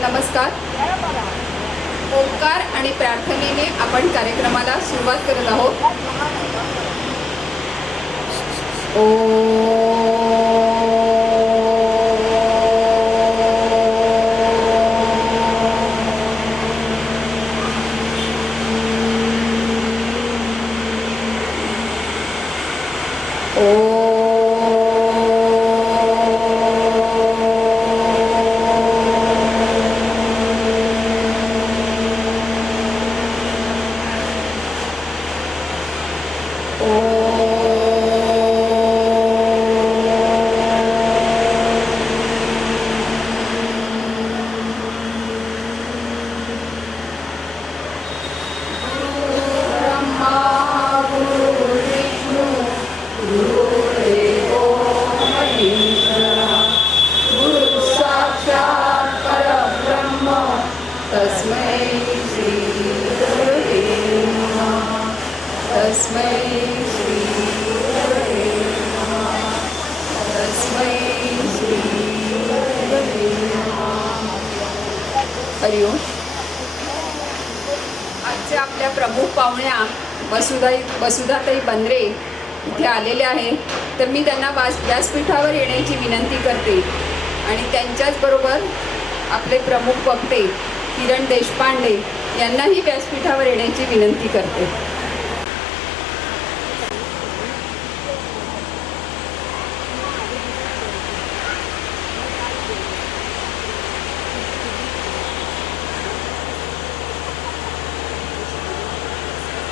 नमस्कार. ओंकार आणि प्रार्थनेने आपण कार्यक्रमाला सुरुवात करत आहोत. हरिओम. आजच्या आपल्या प्रमुख पाहुण्या वसुधाताई बंद्रे इथे आलेले आहे, तर मी त्यांना व्यासपीठावर येण्याची विनंती करते. आणि त्यांच्याच बरोबर आपले प्रमुख वक्ते किरण देशपांडे यांनाही व्यासपीठावर येण्याची विनंती करते.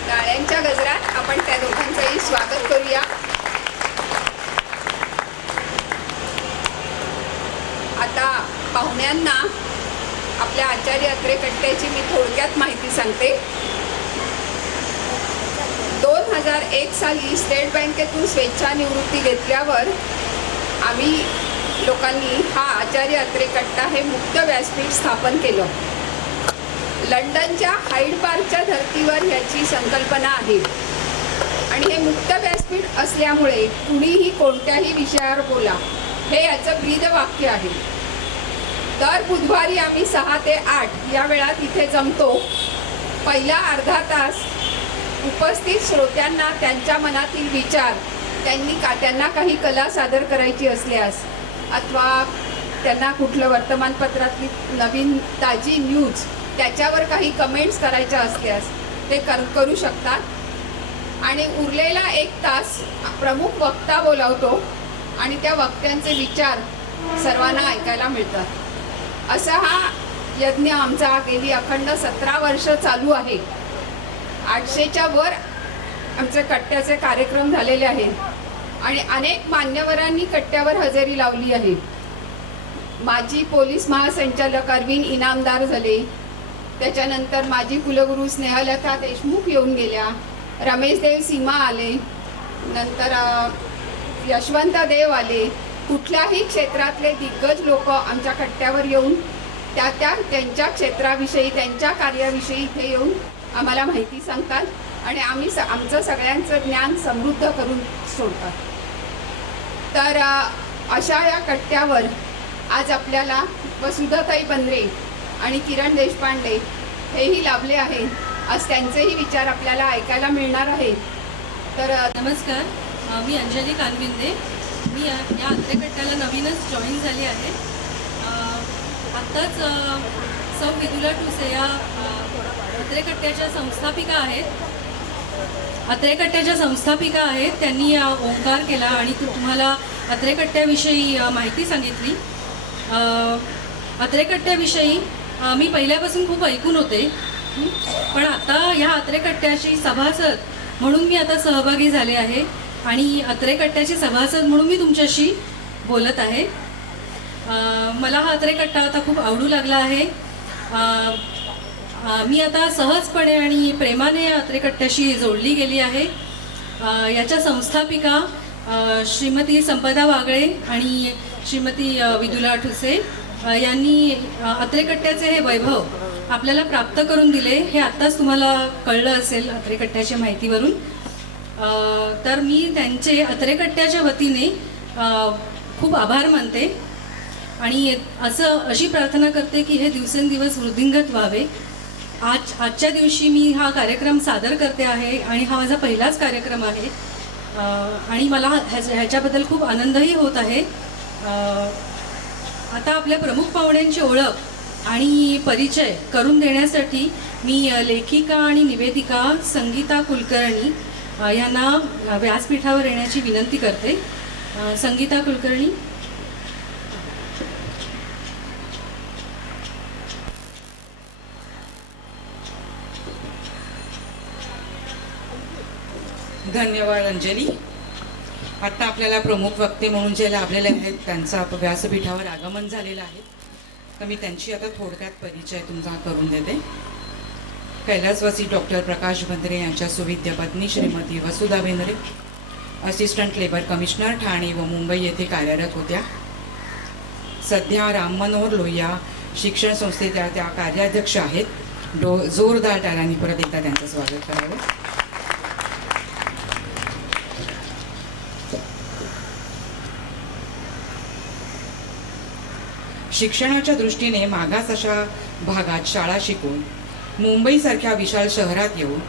टाळ्यांच्या गजरात आपण त्या दोघांचंही स्वागत करूया. आता पाहुण्यांना आपल्या आचार्य अत्रे कट्ट्याची मी थोडक्यात माहिती सांगते. 2001 साली स्टेट बँकेतून स्वेच्छानिवृत्ती घेतल्यावर आम्ही लोकांनी हा आचार्य अत्रे कट्टा हे मुक्त व्यासपीठ स्थापन केलं. लंडनच्या हाईड पार्कच्या धर्तीवर याची संकल्पना आहे. आणि हे मुक्त व्यासपीठ असल्यामुळे कुणीही कोणत्याही विषयावर बोला, हे याचं ब्रीदवाक्य आहे. दर बुधवारी आम्ही 6 ते 8 या वेळात इथे जमतो. पहिला अर्धा तास उपस्थित श्रोत्यांना त्यांच्या मनातील विचार, त्यांना काही कला सादर करायची असल्यास अथवा त्यांना कुठलं वर्तमानपत्रातली नवीन ताजी न्यूज त्याच्यावर काही कमेंट्स करायच्या असल्यास ते करू शकतात. आणि उरलेला 1 तास प्रमुख वक्ता बोलावतो आणि त्या वक्त्यांचे विचार सर्वांना ऐकायला मिळतात. असा हा यज्ञ आमचा गेली अखंड 17 वर्ष चालू आहे. 800च्या वर आमचे कट्ट्याचे कार्यक्रम झालेले आहेत आणि अनेक मान्यवरांनी कट्ट्यावर हजेरी लावली आहे. माजी पोलीस महासंचालक अरविंद इनामदार झाले, त्याच्यानंतर माजी कुलगुरू स्नेहलता देशमुख येऊन गेल्या, रमेश देव सीमा आले, नंतर यशवंत देव आले. कुठल्याही क्षेत्रातले दिग्गज लोक आमच्या कट्ट्यावर येऊन त्यांच्या क्षेत्राविषयी, त्यांच्या कार्याविषयी इथे येऊन आम्हाला माहिती सांगतात आणि आमचं सगळ्यांचं ज्ञान समृद्ध करून सोडतात. तर अशा या कट्ट्यावर आज आपल्याला वसुधाताई बंद्रे आणि किरण देशपांडे हेही लाभले आहेत. आज त्यांचेही विचार आपल्याला ऐकायला मिळणार आहेत. तर नमस्कार, मी अंजली कानविंदे. मी या अत्रे कट्ट्याला नवीनच जॉईन झाली आहे. आत्ताच सौ विदुला टुसे या अत्रे कट्ट्याच्या संस्थापिका आहेत. त्यांनी ओंकार केला आणि तुम्हाला अत्रे कट्ट्याविषयी माहिती सांगितली. अत्रे कट्ट्याविषयी मी पहिल्यापासून खूप ऐकून होते, पण आता ह्या अत्रे कट्ट्याची सभासद म्हणून मी आता सहभागी झाले आहे आणि अत्रे कट्ट्याची सभासद म्हणून मी तुमच्याशी बोलत आहे. मला हा अत्रे कट्टा आता खूप आवडू लागला आहे. मी आता सहजपणे आणि प्रेमाने अत्रे कट्ट्याशी जोडली गेली आहे. याच्या संस्थापिका श्रीमती संपदा वागळे आणि श्रीमती विदुला ठुसे यांनी अत्रे कट्ट्याचे हे वैभव आपल्याला प्राप्त करून दिले. हे आत्ताच तुम्हाला कळलं असेल अत्रे कट्ट्याच्या माहितीवरून. तर मी त्यांचे अत्रे कट्ट्याच्या वतीने खूप आभार मानते. आणि अशी प्रार्थना करते की हे दिवसेंदिवस वृद्धिंगत व्हावे. आजच्या दिवशी मी हा कार्यक्रम सादर करते आहे आणि हा माझा पहिलाच कार्यक्रम आहे आणि मला ह्याच्याबद्दल खूप आनंदही होत आहे. आता आपल्या प्रमुख पाहुण्यांची ओळख आणि परिचय करून देण्यासाठी मी लेखिका आणि निवेदिका संगीता कुलकर्णी यांना व्यासपीठावर येण्याची विनंती करते. संगीता कुलकर्णी. धन्यवाद अंजली. आता आपल्याला प्रमुख वक्ते म्हणून जे लाभलेले आहेत त्यांचा व्यासपीठावर आगमन झालेलं आहे, तर मी त्यांची आता थोडक्यात परिचय तुमचा करून देते. कैलासवासी डॉक्टर प्रकाश बंद्रे यांच्या सुविद्य पत्नी Shrimati Vasudha Bendre assistant labour commissioner Thane व मुंबई येथे कार्यरत होत्या. सध्या राम मनोहर लोहिया शिक्षण संस्थेच्या त्या कार्याध्यक्ष आहेत. जोरदार टाळ्यांनी परत एकदा त्यांचं स्वागत करावं. शिक्षणाच्या दृष्टीने मागास अशा भागात शाळा शिकून मुंबईसारख्या विशाल शहरात येऊन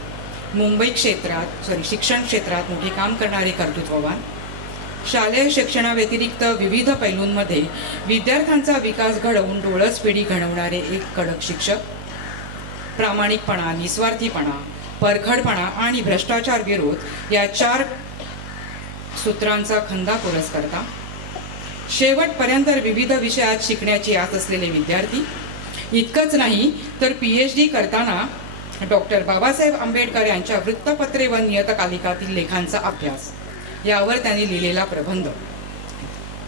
शिक्षण क्षेत्रात मोठे काम करणारे कर्तृत्ववान, शालेय शिक्षणाव्यतिरिक्त विविध पैलूंमध्ये विद्यार्थ्यांचा विकास घडवून डोळस पिढी घडवणारे एक कडक शिक्षक, प्रामाणिकपणा, निस्वार्थीपणा, परखडपणा आणि भ्रष्टाचार विरोध या 4 सूत्रांचा खंदा पुरस्कर्ता, शेवटपर्यंत विविध विषयात शिकण्याची आस असलेले विद्यार्थी. इतकंच नाही तर PhD करताना डॉक्टर बाबासाहेब आंबेडकर यांच्या वृत्तपत्रे व नियतकालिकातील लेखांचा अभ्यास यावर त्यांनी लिहिलेला प्रबंध,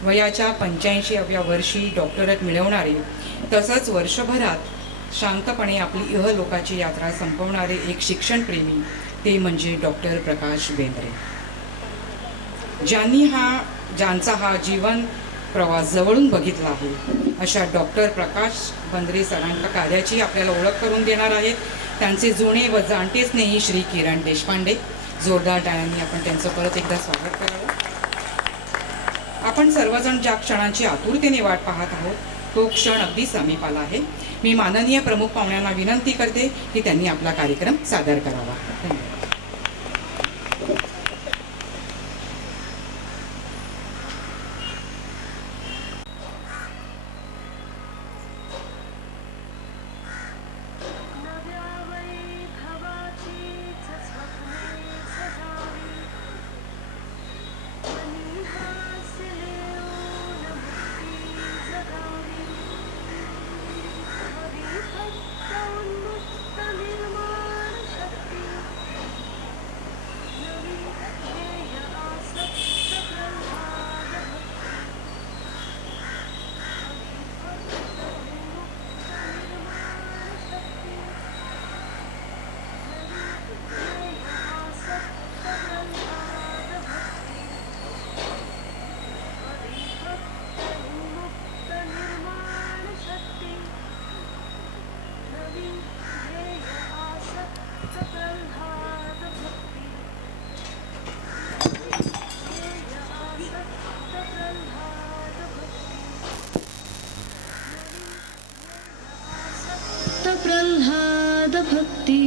वयाच्या 85व्या वर्षी डॉक्टरेट मिळवणारे तसंच वर्षभरात शांतपणे आपली इहलोकाची यात्रा संपवणारे एक शिक्षणप्रेमी, ते म्हणजे डॉक्टर प्रकाश बेंद्रे. ज्यांचा हा जीवन प्रवास जवळून बघितला आहे अशा डॉक्टर प्रकाश बंद्रे सरांच्या कार्याची आपल्याला ओळख करून देणार आहेत त्यांचे जुने व जाणते स्नेही श्री किरण देशपांडे. जोरदार टाळ्यांनी आपण त्यांचं परत एकदा स्वागत करावं. आपण सर्वजण ज्या क्षणांची आतुरतेने वाट पाहत आहोत तो क्षण अगदी समीप आला आहे. मी माननीय प्रमुख पाहुण्यांना विनंती करते की त्यांनी आपला कार्यक्रम सादर करावा. धन्यवाद. प्रल्हाद भक्ती.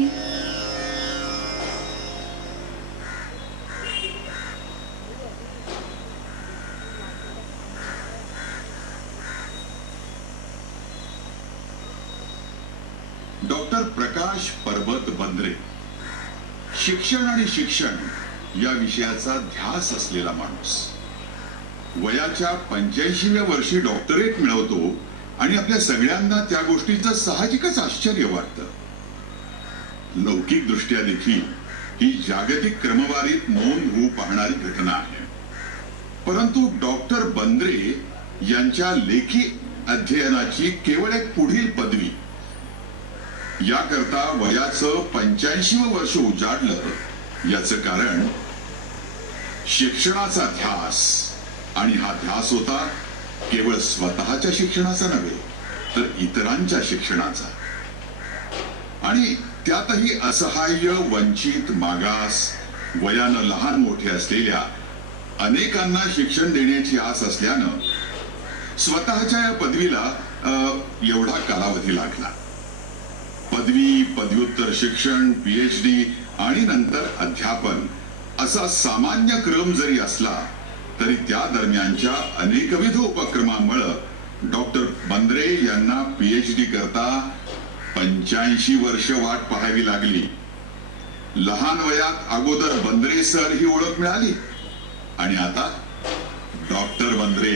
डॉक्टर प्रकाश पर्वत बंद्रे शिक्षण आणि शिक्षण या विषयाचा ध्यास असलेला माणूस. वयाच्या 85व्या वर्षी डॉक्टरेट मिळवतो आणि आपल्या सगळ्यांना त्या गोष्टीचं साहजिकच आश्चर्य वाटतं. लौकिक दृष्ट्या देखील ही जागतिक क्रमवारीत नोंद होऊ पाहणारी घटना आहे. परंतु डॉक्टर बंद्रे यांच्या लेखी अध्ययनाची केवळ एक पुढील पदवी, याकरता वयाचं 85वं वर्ष उजाडलं. याचं कारण शिक्षणाचा ध्यास, आणि हा ध्यास होता केवळ स्वतःच्या शिक्षणाचा नव्हे तर इतरांच्या शिक्षणाचा. आणि त्यातही असहाय्य, वंचित, मागास, वयानं लहान मोठे असलेल्या अनेकांना शिक्षण देण्याची आस असल्यानं स्वतःच्या या पदवीला एवढा कालावधी लागला. पदवी, पदव्युत्तर शिक्षण, PhD आणि नंतर अध्यापन असा सामान्य क्रम जरी असला तरी त्या दरम्यानच्या अनेकविध उपक्रमांमुळे डॉक्टर बंद्रे यांना PhD करता 85 वर्ष वाट पाहावी लागली. लहान वयात अगोदर बंद्रे सर ही ओळख मिळाली आणि आता डॉक्टर बंद्रे.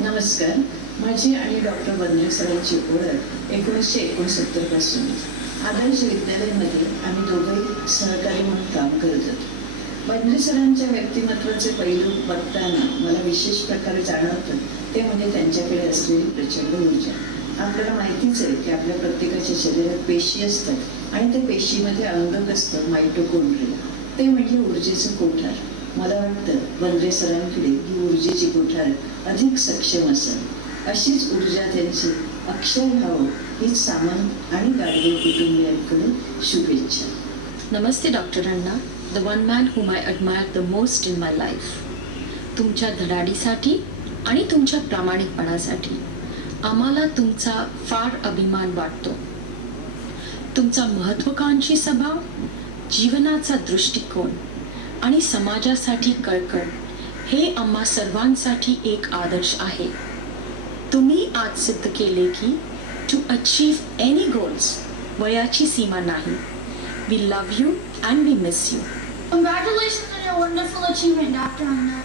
नमस्कार. माझी आणि डॉक्टर बंद्रे सरांची ओळख 1969 पासून. आदर्श विद्यालयामध्ये आम्ही दोघंही सहकारी म्हणून काम करत होतो. बंद्रे सरांच्या व्यक्तिमत्वाचे पैलू बघताना मला विशेष प्रकारे जाणवतं ते म्हणजे त्यांच्याकडे असलेली प्रचंड ऊर्जा. आपल्याला माहितीच आहे की आपल्या प्रत्येकाच्या शरीरात पेशी असतात आणि त्या पेशीमध्ये अंगक असतं मायटोकॉन्ड्रिया. ते म्हणजे ऊर्जेचं कोठार. मला वाटतं बंद्रे सरांकडे ही ऊर्जेची कोठार अधिक सक्षम असेल. अशीच ऊर्जा त्यांची अक्षय व्हावं हीच सामंत आणि गाडगे कुटुंबियांकडून शुभेच्छा. नमस्ते doctor Anna, the one man whom I admire the most in my life. तुमच्या धडाडीसाठी आणि तुमच्या प्रामाणिकपणासाठी आम्हाला तुमचा फार अभिमान वाटतो. तुमचा महत्त्वाकांक्षी स्वभाव, जीवनाचा दृष्टिकोन आणि समाजासाठी कळकळ हे आम्हा सर्वांसाठी एक आदर्श आहे. तुम्ही आज सिद्ध केले की टू अचीव एनी गोल्स वयाची सीमा नाही. We love you and we miss you. Congratulations on your wonderful achievement, Dr. Anna.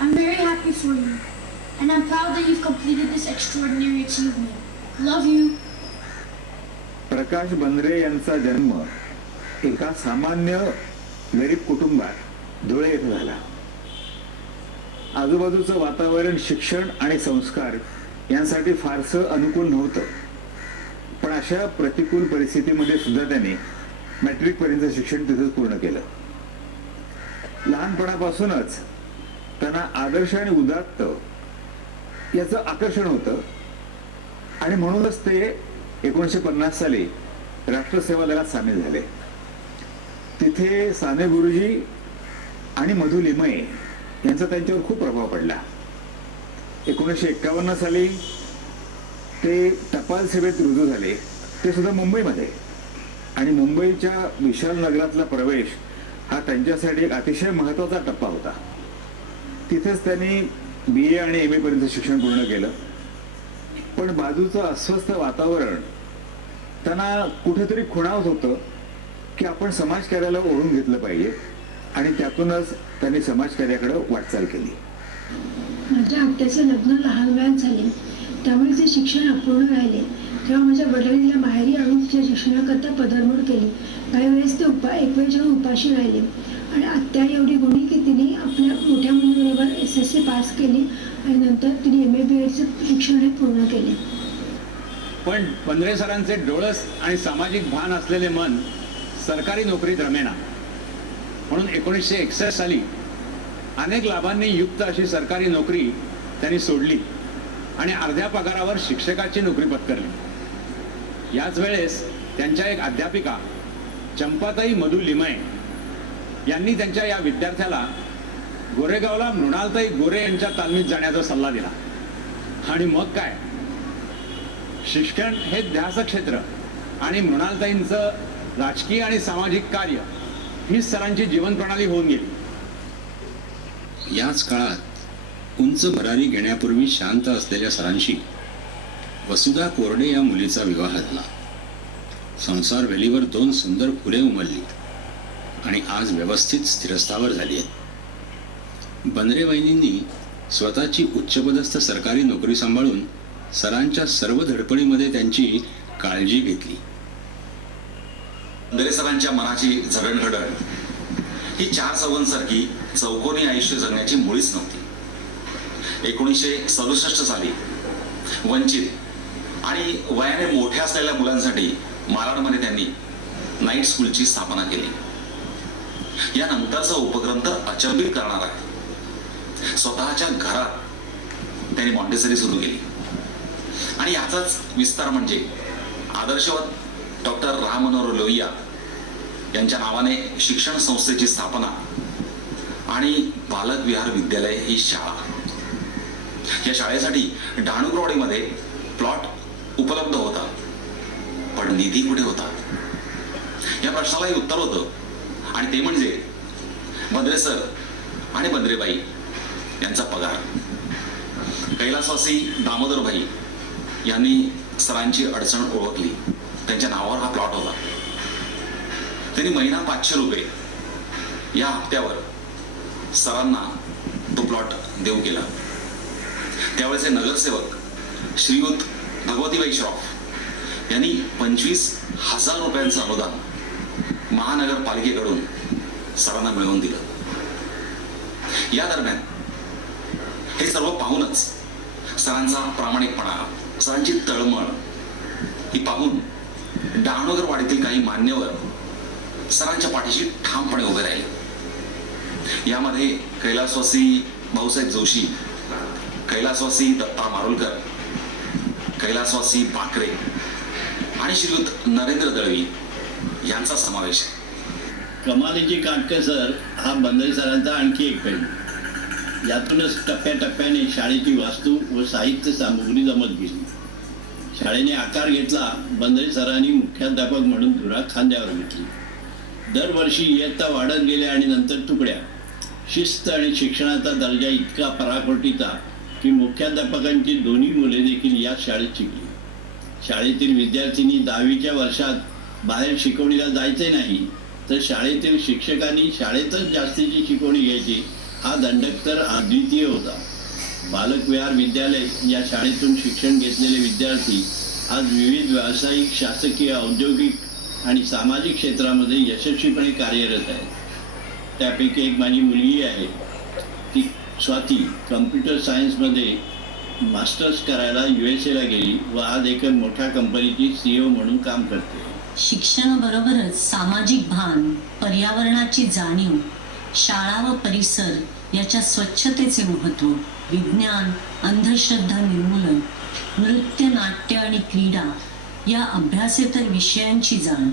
I'm very happy for you, and I'm proud that you've completed this extraordinary achievement. Love you. प्रकाश बंद्रे यांचा जन्म एका सामान्य गरीब कुटुंबात धुळे येथे झाला. आजूबाजूचं वातावरण, शिक्षण आणि संस्कार यांसाठी फारसं अनुकूल नव्हतं. पण अशा प्रतिकूल परिस्थितीमध्ये सुद्धा त्यांनी मॅट्रिक पर्यंत शिक्षण तिथेच पूर्ण केलं. लहानपणापासूनच त्यांना आदर्श आणि उदात्त याचं आकर्षण होतं आणि म्हणूनच ते 1950 साली राष्ट्रसेवा दलात सामील झाले. तिथे साने गुरुजी आणि मधु लिमये यांचा त्यांच्यावर खूप प्रभाव पडला. 1951 साली ते टपाल सेवेत रुजू झाले, ते सुद्धा मुंबईमध्ये. आणि मुंबईच्या विशाल नगरातला प्रवेश हा त्यांच्यासाठी एक अतिशय महत्त्वाचा टप्पा होता. तिथेच त्यांनी BA आणि MA पर्यंत शिक्षण पूर्ण केलं. पण बाजूचं अस्वस्थ वातावरण त्यांना कुठेतरी खुणावत होतं की आपण समाजकार्याला ओढून घेतलं पाहिजे आणि त्यातूनच त्यांनी समाजकार्याकडे वाटचाल केली. माझ्या आत्याचे लग्न लहान वयात झाले, त्यामुळे ते शिक्षण अपूर्ण राहिले. तेव्हा माझ्या वडिलांनी माहेरी आणून तिच्या शिक्षणाकरता पदरमोड केली. काही वेळेस ते एक वेळ जेव्हा उपाशी राहिले आणि आत्या एवढी गुणी की तिने आपल्या मोठ्या मुलीबरोबर SSC पास केली आणि नंतर तिने MA BEdचं शिक्षण हे पूर्ण केले. पण बंद्रे सरांचे डोळस आणि सामाजिक भान असलेले मन सरकारी नोकरीत रमेना. म्हणून 1961 साली अनेक लाभांनी युक्त अशी सरकारी नोकरी त्यांनी सोडली आणि अर्ध्या पगारावर शिक्षकाची नोकरी पत्करली. याच वेळेस त्यांच्या एक अध्यापिका चंपाताई मधु लिमये यांनी त्यांच्या या विद्यार्थ्याला गोरेगावला मृणालताई गोरे यांच्या तालमीत जाण्याचा सल्ला दिला. आणि मग काय, शिक्षण हे ध्यास क्षेत्र आणि मृणालताईंचं राजकीय आणि सामाजिक कार्य ही सरांची जीवन प्रणाली होऊन गेली. याच काळात उंच भरारी घेण्यापूर्वी शांत असलेल्या सरांशी वसुधा कोरडे या मुलीचा विवाह झाला. संसार वेलीवर 2 सुंदर फुले उमलली आणि आज व्यवस्थित स्थिरस्थावर झाली आहेत. बंद्रे वहिनींनी स्वतःची उच्चपदस्थ सरकारी नोकरी सांभाळून सरांच्या सर्व धडपडीमध्ये त्यांची काळजी घेतली. बंद्रे सरांच्या मनाची जडणघडण ही 4 चौघांसारखी चौकोनी आयुष्य जगण्याची मुळीच नव्हती. 1967 साली वंचित आणि वयाने मोठ्या असलेल्या मुलांसाठी मालाडमध्ये त्यांनी नाईट स्कूलची स्थापना केली. यानंतरचा उपक्रम तर अचंबित करणार आहे. स्वतःच्या घरात त्यांनी मॉन्टेसरी सुरू केली आणि याचाच विस्तार म्हणजे आदर्शवत डॉक्टर राम मनोहर लोहिया यांच्या नावाने शिक्षण संस्थेची स्थापना आणि बालक विहार विद्यालय ही शाळा. या शाळेसाठी डहाणूकरवाडीमध्ये प्लॉट उपलब्ध होता, पण निधी कुठे होता या प्रश्नालाही उत्तर होतं आणि ते म्हणजे बंद्रे सर आणि बंद्रेबाई यांचा पगार. कैलासवासी दामोदरभाई यांनी सरांची अडचण ओळखली, त्यांच्या नावावर हा प्लॉट होता. त्यांनी महिना 500 रुपये या हप्त्यावर सरांना तो प्लॉट देऊ केला. त्यावेळेचे नगरसेवक श्रीयुत भगवतीबाई श्रॉफ यांनी 25,000 रुपयांचं अनुदान महानगरपालिकेकडून सरांना मिळवून दिलं. या दरम्यान हे सर्व पाहूनच सरांचा प्रामाणिकपणा, सरांची तळमळ ही पाहून डहाणूकरवाडीतील काही मान्यवर सरांच्या पाठीशी ठामपणे उभे राहिले. यामध्ये कैलासवासी भाऊसाहेब जोशी, कैलासवासी दत्ता मारुलकर, कैलासवासी बाकरे आणि श्रीयुत नरेंद्र दळवी यांचा समावेश आहे. कमालीची काटकसर हा बंद्रे सरांचा आणखी एक पैलू. यातूनच टप्प्याटप्प्याने शाळेची वास्तू व साहित्य सामुग्री जमत गेली. शाळेने आकार घेतला. बंद्रे सरांनी मुख्याध्यापक म्हणून धुरा खांद्यावर घेतली. दरवर्षी इयत्ता वाढत गेल्या आणि नंतर तुकड्या. शिस्त आणि शिक्षणाचा दर्जा इतका पराकोटीचा की मुख्याध्यापकांची दोन्ही मुले देखील याच शाळेत शिकली. शाळेतील विद्यार्थिनी 10वीच्या वर्षात बाहेर शिकवणीला जायचे नाही, तर शाळेतील शिक्षकांनी शाळेतच जास्तीची शिकवणी घ्यायची. हा दंडक तर अद्वितीय होता. बालक विहार विद्यालय या शाळेतून शिक्षण घेतलेले विद्यार्थी आज विविध व्यावसायिक, शासकीय, औद्योगिक आणि सामाजिक क्षेत्रामध्ये यशस्वीपणे कार्यरत आहेत. त्यापैकी एक माझी मुलगी आहे, ती स्वाती कम्प्युटर सायन्समध्ये मास्टर्स करायला USA ला गेली व आज एका मोठ्या कंपनीची CEO म्हणून काम करते. शिक्षणाबरोबरच सामाजिक भान, पर्यावरणाची जाणीव, शाळा व परिसर याच्या स्वच्छतेचे महत्त्व, विज्ञान, अंधश्रद्धा निर्मूलन, नृत्य, नाट्य आणि क्रीडा या अभ्यासेतर विषयांची जाण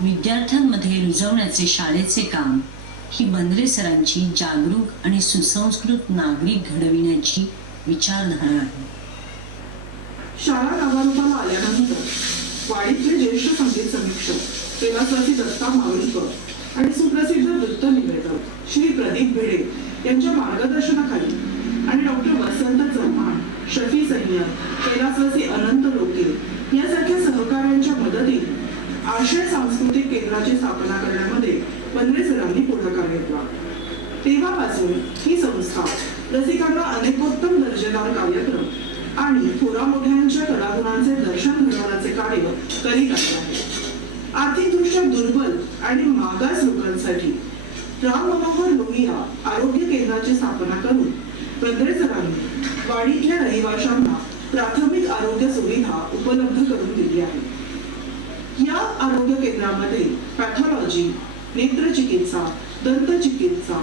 विद्यार्थ्यांमध्ये रुजवण्याचे शाळेचे काम ही बंद्रे सरांची जागरूक आणि सुसंस्कृत नागरिक घडविण्याची विचारधारा आहे. शाळा नावारूपाला आल्यानंतर वाडीतले ज्येष्ठ संगीत समीक्षक कैलासवासी दत्ता मारुलकर आणि सुप्रसिद्ध वृत्तनिवेदक श्री प्रदीप भिडे यांच्या मार्गदर्शनाखाली आणि डॉक्टर वसंत चव्हाण, शफी सय्यद, कैलासवासी अनंत लोके यासारख्या सहकाऱ्यांच्या मदतीने आशय सांस्कृतिक केंद्राची स्थापना करण्यामध्ये बंद्रे सरांनी पुढाकार घेतला. तेव्हापासून ही संस्था रसिकांना अनेकोत्तम दर्जेदार कार्यक्रम आणि थोरामोठ्यांच्या कलागुणांचे दर्शन घडवण्याचे कार्य करीत आहे. आर्थिकदृष्ट्या दुर्बल आणि मागास लोकांसाठी राम मनोहर लोहिया आरोग्य केंद्राची स्थापना करून बंद्रे सरांनी वाडीतल्या रहिवाशांना प्राथमिक आरोग्य सुविधा उपलब्ध करून दिली आहे. या आरोग्य केंद्रामध्ये पॅथॉलॉजी, नेत्रचिकित्सा, दंतचिकित्सा,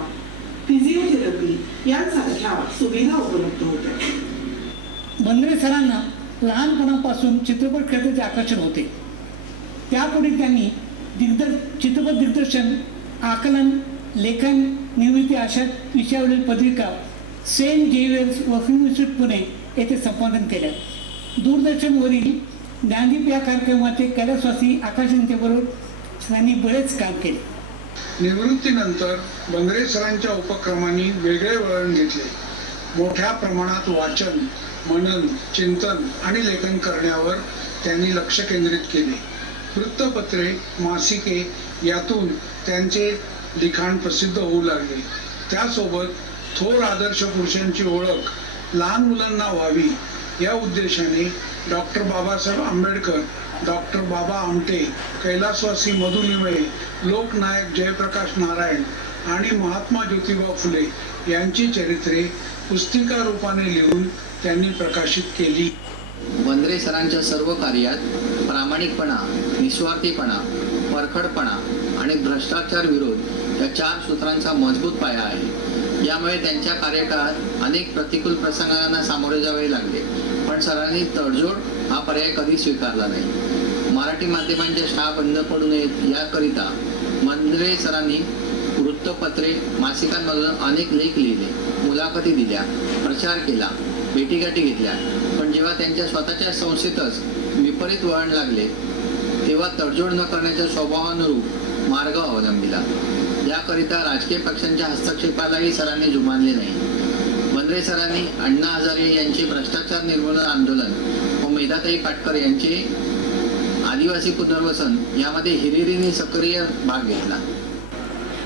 फिजिओथेरपी यांसारख्या सुविधा उपलब्ध होत्या. बंद्रे सरांना लहानपणापासून चित्रपट खेळाचे आकर्षण होते. त्यापुढे त्यांनी चित्रपट दिग्दर्शन, आकलन, लेखन, निर्मिती अशा विषयावरील पत्रिका सेंट झेवियर्स व फिल्म इन्स्टिट्यूट पुणे येथे संपादन केल्या. दूरदर्शनवरील ज्ञानदीप या कार्यक्रमाचे कैलासवासी आकाश यांच्याबरोबर त्यांनी बरेच काम केले. निवृत्तीनंतर बंद्रे सरांच्या उपक्रमांनी वेगळे वळण घेतले. मोठ्या प्रमाणात वाचन, मनन, चिंतन आणि लेखन करण्यावर त्यांनी लक्ष केंद्रित केले. वृत्तपत्रे, मासिके यातून त्यांचे लिखाण प्रसिद्ध होऊ लागले. त्यासोबत थोर आदर्श पुरुषांची ओळख लहान मुलांना व्हावी या उद्देशाने डॉक्टर बाबासाहेब आंबेडकर, डॉक्टर बाबा आमटे, कैलासवासी मधु लिमये, लोकनायक जयप्रकाश नारायण आणि महात्मा ज्योतिबा फुले यांची चरित्रे पुस्तिका रूपाने लिहून त्यांनी प्रकाशित केली. बंद्रे सरांच्या सर्व कार्यात प्रामाणिकपणा, निस्वार्थीपणा, परखडपणा आणि भ्रष्टाचार विरोध या 4 सूत्रांचा मजबूत पाया आहे. यामुळे त्यांच्या कार्यकाळात अनेक प्रतिकूल प्रसंगांना सामोरे जावे लागले, पण सरांनी तडजोड हा पर्याय कधी स्वीकारला नाही. मराठी माध्यमांच्या शाळा बंद पडू नयेत याकरिता बंद्रे सरांनी वृत्तपत्रे, मासिकांमधून अनेक लेख लिहिले, मुलाखती दिल्या, प्रचार केला भेटीगाठी घेतल्या, पण जेव्हा त्यांच्या स्वतःच्या संस्थेतच विपरीत वळण लागले तेव्हा तडजोड न करण्याच्या स्वभावानुरूप मार्ग अवलंबिला. याकरिता राजकीय पक्षांच्या हस्तक्षेपालाही सरांनी जुमानले नाही. बंद्रे सरांनी अण्णा हजारे यांचे भ्रष्टाचार निर्मूलन आंदोलन व मेधाताई पाटकर यांचे आदिवासी पुनर्वसन यामध्ये हिरिरीने सक्रिय भाग घेतला.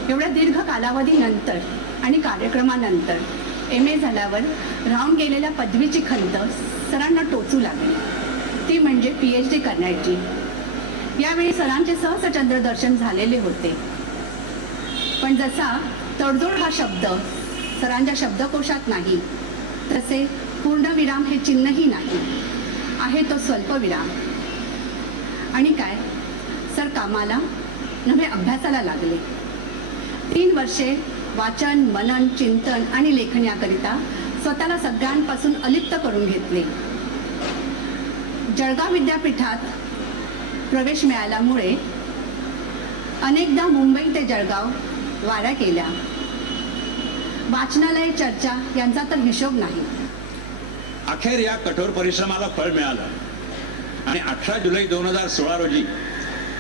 एवढ्या दीर्घ कालावधीनंतर आणि कार्यक्रमानंतर MA झाल्यावर राहून गेलेल्या पदवीची खंत सरांना टोचू लागली, ती म्हणजे PhD करण्याची. यावेळी सरांचे सहसा चंद्रदर्शन झालेले होते, पण जसा तडजोड हा शब्द सरांच्या शब्दकोशात नाही, तसे पूर्णविराम हे चिन्हही नाही, आहे तो स्वल्पविराम. आणि काय, सर कामाला नव्हे अभ्यासाला लागले. 3 वर्षे वाचन, मनन, चिंतन आणि लेखन याकरिता स्वतःला सगळ्यांपासून अलिप्त करून घेतले. जळगाव विद्यापीठात प्रवेश मिळाल्यामुळे अनेकदा मुंबई ते जळगाव वाऱ्या केल्या. वाचनालय, चर्चा यांचा तर हिशोब नाही. अखेर या कठोर परिश्रमाला फळ मिळालं आणि 18 जुलै 2016 रोजी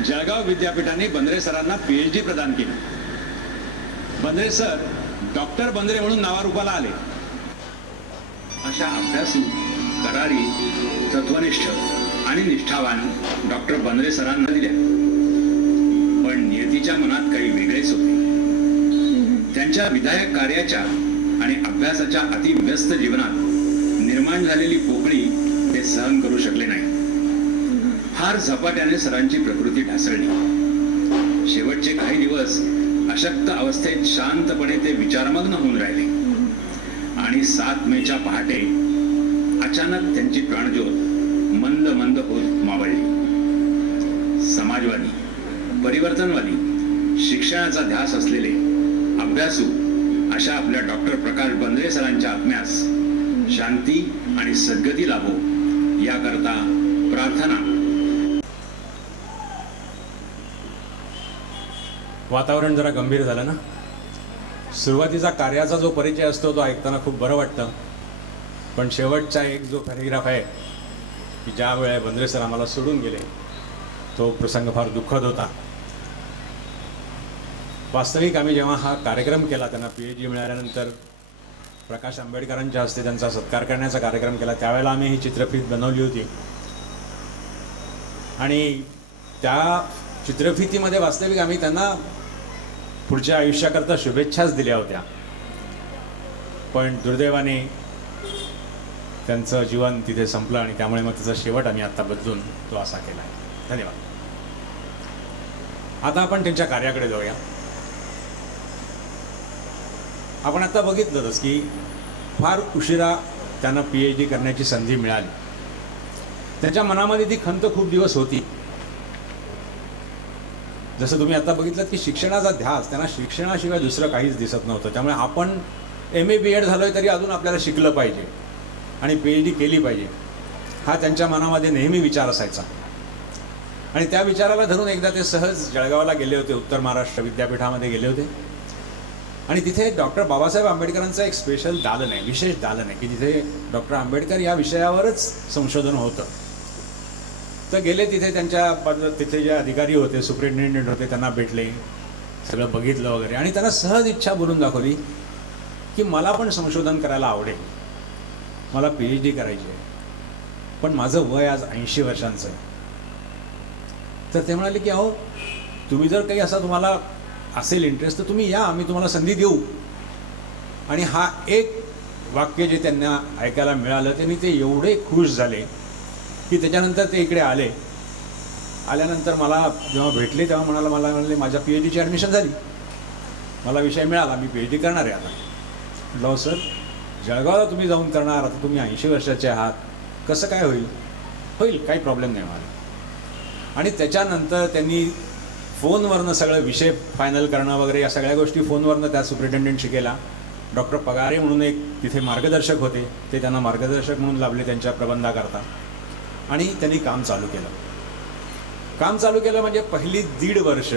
जळगाव विद्यापीठाने बंद्रे सरांना PhD प्रदान केली. बंद्रे सर डॉक्टर बंद्रे म्हणून नावारूपाला आले. अशा अभ्यासू, करारी, तत्वनिष्ठ आणि निष्ठावान डॉक्टर बंद्रे सरांना दिल्या. पण नियतीच्या मनात काही वेगळेच होते. त्यांच्या विधायक कार्याच्या आणि अभ्यासाच्या अतिव्यस्त जीवनात निर्माण झालेली पोकळी ते सहन करू शकले नाही. फार झपाट्याने सरांची प्रकृती ढासळली. शेवटचे काही दिवस अशक्त अवस्थेत शांतपणे ते विचारमग्न होऊन राहिले आणि 7 मेच्या पहाटे अचानक त्यांची प्राणज्योत मंद मंद होत मावळली. समाजवादी, परिवर्तनवादी, शिक्षणाचा ध्यास असलेले अभ्यासू अशा आपल्या डॉक्टर प्रकाश बंद्रे सरांच्या आत्म्यास शांती आणि सद्गती लाभो याकरता प्रार्थना. वातावरण जरा गंभीर झालं ना. सुरुवातीचा कार्याचा जो परिचय असतो तो ऐकताना खूप बरं वाटतं, पण शेवटचा एक जो पॅरेग्राफ आहे की ज्या वेळेला बंद्रे सर आम्हाला सोडून गेले, तो प्रसंग फार दुःखद होता. वास्तविक आम्ही जेव्हा हा कार्यक्रम केला, त्यांना PhD मिळाल्यानंतर प्रकाश आंबेडकरांच्या हस्ते त्यांचा सत्कार करण्याचा कार्यक्रम केला, त्यावेळेला आम्ही ही चित्रफीत बनवली होती आणि त्या चित्रफितीमध्ये वास्तविक आम्ही त्यांना पुढच्या आयुष्याकरता शुभेच्छाच दिल्या होत्या. पण दुर्दैवाने त्यांचं जीवन तिथे संपलं आणि त्यामुळे मग त्याचा शेवट आम्ही आत्ता बदलून तो असा केला आहे. धन्यवाद. आता आपण त्यांच्या कार्याकडे जाऊया. आपण आता बघितलंच की फार उशिरा त्यांना PhD करण्याची संधी मिळाली. त्यांच्या मनामध्ये ती खंत खूप दिवस होती. जसं तुम्ही आता बघितलं की शिक्षणाचा ध्यास त्यांना शिक्षणाशिवाय दुसरं काहीच दिसत नव्हतं. त्यामुळे आपण MA BEd झालोय तरी अजून आपल्याला शिकलं पाहिजे आणि PhD केली पाहिजे, हा त्यांच्या मनामध्ये नेहमी विचार असायचा. आणि त्या विचाराला धरून एकदा ते सहज जळगावला गेले होते, उत्तर महाराष्ट्र विद्यापीठामध्ये गेले होते आणि तिथे डॉक्टर बाबासाहेब आंबेडकरांचं एक स्पेशल दालन आहे, विशेष दालन आहे की जिथे डॉक्टर आंबेडकर या विषयावरच संशोधन होतं. तर गेले तिथे, त्यांच्या तिथे जे अधिकारी होते, सुप्रिंटेंडेंट होते, त्यांना भेटले, सगळं बघितलं वगैरे आणि त्यांना सहज इच्छा बोलून दाखवली की मला पण संशोधन करायला आवडेल, मला PhD करायची आहे, पण माझं वय आज 80 वर्षांचं आहे. तर ते म्हणाले की अहो तुम्ही जर काही असा तुम्हाला असेल इंटरेस्ट तर तुम्ही या, आम्ही तुम्हाला संधी देऊ. आणि हा एक वाक्य जे त्यांना ऐकायला मिळालं त्यांनी ते एवढे खुश झाले की त्याच्यानंतर ते इकडे आले. आल्यानंतर मला जेव्हा भेटले तेव्हा म्हणाले माझ्या PhDची ॲडमिशन झाली, मला विषय मिळाला, मी PhD करणार आहे आता. म्हटलं सर जळगावला तुम्ही जाऊन करणार, आता तुम्ही 80 वर्षाचे आहात, कसं काय होईल? होईल, काही प्रॉब्लेम नाही मला. आणि त्याच्यानंतर त्यांनी फोनवरनं सगळं विषय फायनल करणं वगैरे या सगळ्या गोष्टी फोनवरनं त्या सुप्रिंटेंडेंट शिकेला. डॉक्टर पगारे म्हणून एक तिथे मार्गदर्शक होते, ते त्यांना मार्गदर्शक म्हणून लाभले त्यांच्या प्रबंधाकरता आणि त्यांनी काम चालू केलं. काम चालू केलं म्हणजे पहिली 1.5 वर्ष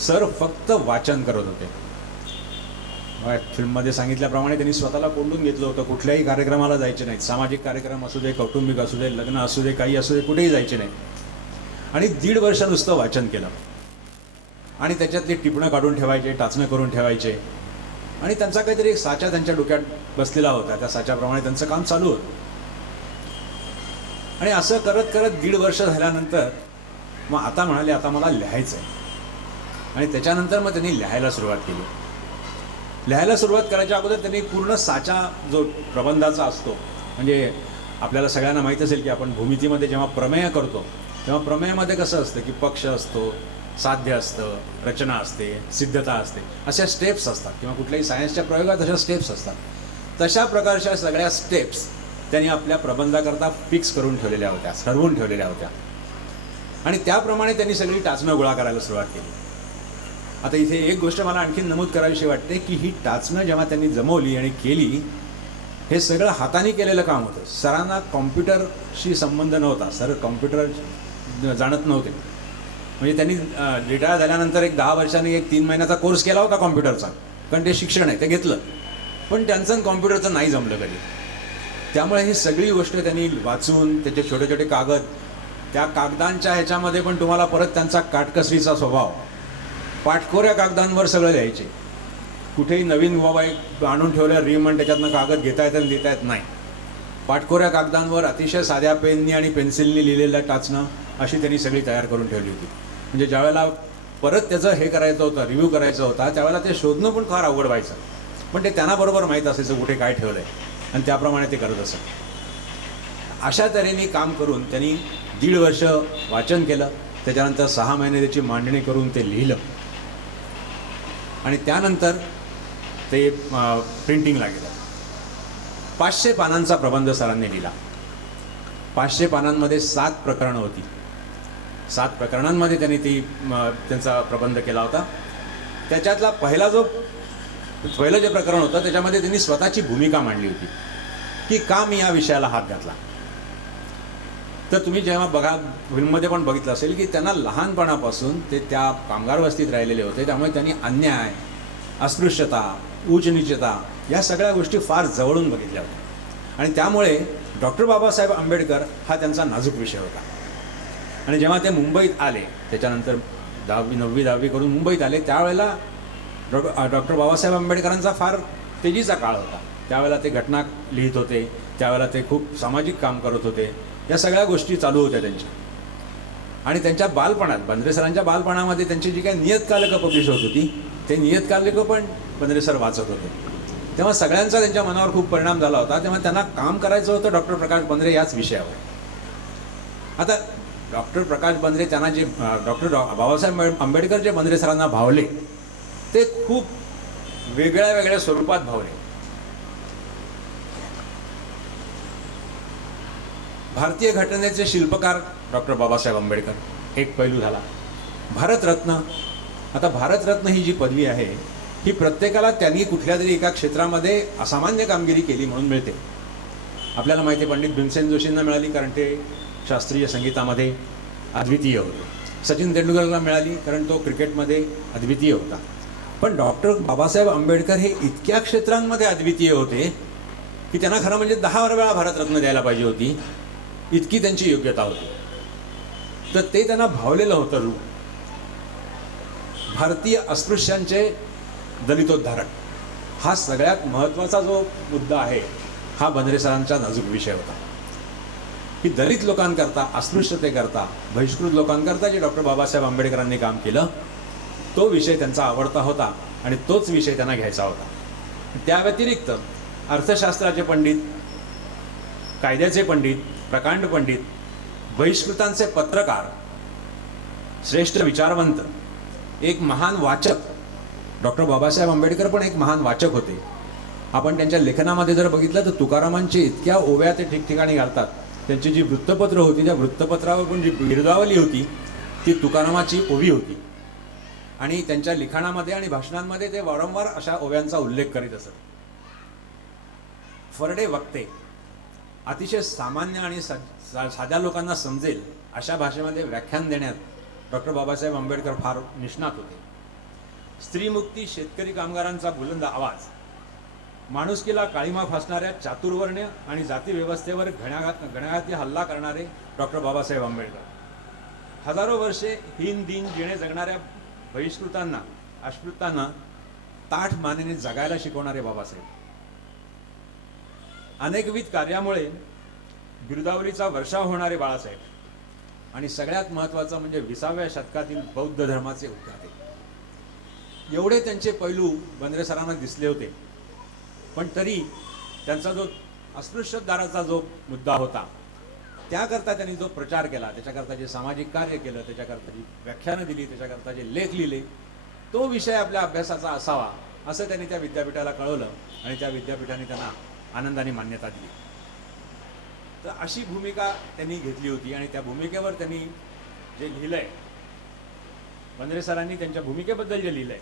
सर फक्त वाचन करत होते. फिल्ममध्ये सांगितल्याप्रमाणे त्यांनी स्वतःला कोंडून घेतलं होतं. कुठल्याही कार्यक्रमाला जायचे नाहीत. सामाजिक कार्यक्रम असू दे, कौटुंबिक असू दे, लग्न असू दे, काही असू दे, कुठेही जायचे नाही. आणि 1.5 वर्ष नुसतं वाचन केलं आणि त्याच्यातली टिपणं काढून ठेवायचे, टाचणं करून ठेवायचे. आणि त्यांचा काहीतरी एक साचा त्यांच्या डोक्यात बसलेला होता. त्या साच्याप्रमाणे त्यांचं काम चालू होतं. आणि असं करत करत 1.5 वर्ष झाल्यानंतर मग आता म्हणाले, आता मला लिहायचं आहे. आणि त्याच्यानंतर मग त्यांनी लिहायला सुरुवात केली. लिहायला सुरुवात करायच्या अगोदर त्यांनी पूर्ण साचा जो प्रबंधाचा असतो, म्हणजे आपल्याला सगळ्यांना माहीत असेल की आपण भूमितीमध्ये जेव्हा प्रमेय करतो तेव्हा प्रमेयामध्ये कसं असतं की पक्ष असतो, साध्य असतं, रचना असते, सिद्धता असते, अशा स्टेप्स असतात. किंवा कुठल्याही सायन्सच्या प्रयोगात अशा स्टेप्स असतात. तशा प्रकारच्या सगळ्या स्टेप्स त्यांनी आपल्या प्रबंधाकरता फिक्स करून ठेवलेल्या होत्या, ठरवून ठेवलेल्या होत्या. आणि त्याप्रमाणे त्यांनी सगळी टाचणं गोळा करायला सुरुवात केली. आता इथे एक गोष्ट मला आणखी नमूद करावीशी वाटते की ही टाचणं जेव्हा त्यांनी जमवली आणि केली, हे सगळं हाताने केलेलं काम होतं. सरांना कॉम्प्युटरशी संबंध नव्हता. सर कॉम्प्युटर जाणत नव्हते. म्हणजे त्यांनी रिटायर झाल्यानंतर एक 10 वर्षांनी एक 3 महिन्याचा कोर्स केला होता कॉम्प्युटरचा, कारण ते शिक्षण आहे, ते घेतलं. पण त्यांचं कॉम्प्युटरचं नाही जमलं कधी. त्यामुळे ही सगळी गोष्ट त्यांनी वाचून, त्याचे छोटे छोटे कागद, त्या कागदांच्या ह्याच्यामध्ये पण तुम्हाला परत त्यांचा काटकसरीचा स्वभाव, पाठकोऱ्या कागदांवर सगळं लिहायचे. कुठेही नवीन बाबा एक आणून ठेवलं रिम आणि त्याच्यातनं कागद घेता येत आणि देता येत नाही. पाठकोऱ्या कागदांवर अतिशय साध्या पेननी आणि पेन्सिलनी लिहिलेलं टाचणं अशी त्यांनी सगळी तयार करून ठेवली होती. म्हणजे ज्यावेळेला परत त्याचं हे करायचं होतं, रिव्ह्यू करायचं होता, त्यावेळेला ते शोधणं पण फार अवघड व्हायचं. पण ते त्यांना बरोबर माहीत असायचं कुठे काय ठेवलं आहे आणि त्याप्रमाणे ते करत असत. अशा तऱ्हेने काम करून त्यांनी 1.5 वर्ष वाचन केलं. त्याच्यानंतर 6 महिने त्याची मांडणी करून ते लिहिलं आणि त्यानंतर ते प्रिंटिंगला गेलं. 500 पानांचा प्रबंध सरांनी लिहिला. 500 पानांमध्ये 7 प्रकरणं होती. 7 प्रकरणांमध्ये त्यांनी त्यांचा प्रबंध केला होता. त्याच्यातला पहिलं जे प्रकरण होतं त्याच्यामध्ये त्यांनी स्वतःची भूमिका मांडली होती की का मी या विषयाला हात घातला. तर तुम्ही जेव्हा बघा फिल्ममध्ये पण बघितलं असेल की त्यांना लहानपणापासून ते त्या कामगार वस्तीत राहिलेले होते. त्यामुळे त्यांनी अन्याय, अस्पृश्यता, उच्चनीचता या सगळ्या गोष्टी फार जवळून बघितल्या होत्या. आणि त्यामुळे डॉक्टर बाबासाहेब आंबेडकर हा त्यांचा नाजूक विषय होता. आणि जेव्हा ते मुंबईत आले, त्याच्यानंतर 10वी 9वी 10वी करून मुंबईत आले, त्यावेळेला डॉक्टर बाबासाहेब आंबेडकरांचा फार तेजीचा काळ होता. त्यावेळेला ते घटना लिहित होते, त्यावेळेला ते खूप सामाजिक काम करत होते. या सगळ्या गोष्टी चालू होत्या त्यांच्या. आणि त्यांच्या बालपणात, बंद्रे सरांच्या बालपणामध्ये त्यांची जी काही नियतकालिकं पब्लिश होत होती, ते नियतकालिकं पण बंद्रे सर वाचत होते. तेव्हा सगळ्यांचा त्यांच्या मनावर खूप परिणाम झाला होता. तेव्हा त्यांना काम करायचं होतं डॉक्टर प्रकाश बंद्रे याच विषयावर. आता डॉक्टर प्रकाश बंद्रे त्यांना जे डॉक्टर बाबासाहेब आंबेडकर जे बंद्रे सरांना भावले ते खूप वेगळ्या वेगळ्या स्वरूपात भावले. भारतीय घटनेचे शिल्पकार डॉक्टर बाबासाहेब आंबेडकर एक पैलू झाला. भारतरत्न, आता भारतरत्न ही जी पदवी आहे ही प्रत्येकाला त्यांनी कुठल्या तरी एका क्षेत्रामध्ये असामान्य कामगिरी केली म्हणून मिळते. आपल्याला माहिती आहे पंडित भीमसेन जोशींना मिळाली कारण ते शास्त्रीय संगीतामध्ये अद्वितीय होते. सचिन तेंडुलकरला मिळाली कारण तो क्रिकेटमध्ये अद्वितीय होता. पण डॉक्टर बाबासाहेब आंबेडकर हे इतक्या क्षेत्रांमध्ये अद्वितीय होते की त्यांना खरं म्हणजे 10 वेळा भारतरत्न द्यायला पाहिजे होती, इतकी त्यांची योग्यता होती. तर ते त्यांना भावलेलं होतं रूप. भारतीय अस्पृश्यांचे दलितोद्धारक हा सगळ्यात महत्त्वाचा जो मुद्दा आहे हा बंद्रे सरांचा नाजूक विषय होता की दलित लोकांकरता, अस्पृश्यतेकरता, बहिष्कृत लोकांकरता जे डॉक्टर बाबासाहेब आंबेडकरांनी काम केलं तो विषय त्यांचा आवडता होता आणि तोच विषय त्यांना घ्यायचा होता. त्या व्यतिरिक्त अर्थशास्त्राचे पंडित, कायद्याचे पंडित, प्रकांड पंडित, बहिष्कृतांचे पत्रकार, श्रेष्ठ विचारवंत, एक महान वाचक, डॉक्टर बाबासाहेब आंबेडकर पण एक महान वाचक होते. आपण त्यांच्या लेखनामध्ये जर बघितलं तर तुकारामांची इतक्या ओव्या ते ठिकठिकाणी घालतात. त्यांची जी वृत्तपत्र होती त्या वृत्तपत्रावर पण जी बिरदावली होती ती तुकारामाची ओवी होती. आणि त्यांच्या लिखाणामध्ये आणि भाषणांमध्ये ते वारंवार अशा ओव्यांचा उल्लेख करीत असत. फरडे वक्ते, अतिशय सामान्य आणि साध्या लोकांना समजेल अशा भाषेमध्ये व्याख्यान देण्यात डॉक्टर बाबासाहेब आंबेडकर फार निष्णात होते. स्त्रीमुक्ती, शेतकरी कामगारांचा बुलंद आवाज, माणुसकीला काळीमा फासणाऱ्या चातुर्वर्ण्य आणि जाती व्यवस्थेवर घणाघाती हल्ला करणारे डॉक्टर बाबासाहेब आंबेडकर, हजारो वर्षे हीन दिन जिणे जगणाऱ्या बहिष्कृतांना, अस्पृतांना ताठ मानेने जगायला शिकवणारे बाबासाहेब, अनेकविध कार्यामुळे बिरुदावलीचा वर्षाव होणारे बाळासाहेब, आणि सगळ्यात महत्त्वाचं म्हणजे 20व्या शतकातील बौद्ध धर्माचे उद्गाते. एवढे त्यांचे पैलू बंद्रे सरांना दिसले होते, पण तरी त्यांचा जो अस्पृश्योद्धाराचा जो मुद्दा होता, त्याकरता त्यांनी जो प्रचार केला, त्याच्याकरता जे सामाजिक कार्य केलं, त्याच्याकरता जी व्याख्यानं दिली, त्याच्याकरता जे लेख लिहिले, तो विषय आपल्या अभ्यासाचा असावा असं त्यांनी त्या विद्यापीठाला कळवलं आणि त्या विद्यापीठाने त्यांना आनंदाने मान्यता दिली. तर अशी भूमिका त्यांनी घेतली होती आणि त्या भूमिकेवर त्यांनी जे लिहिलंय, बंद्रे सरांनी त्यांच्या भूमिकेबद्दल जे लिहिलंय,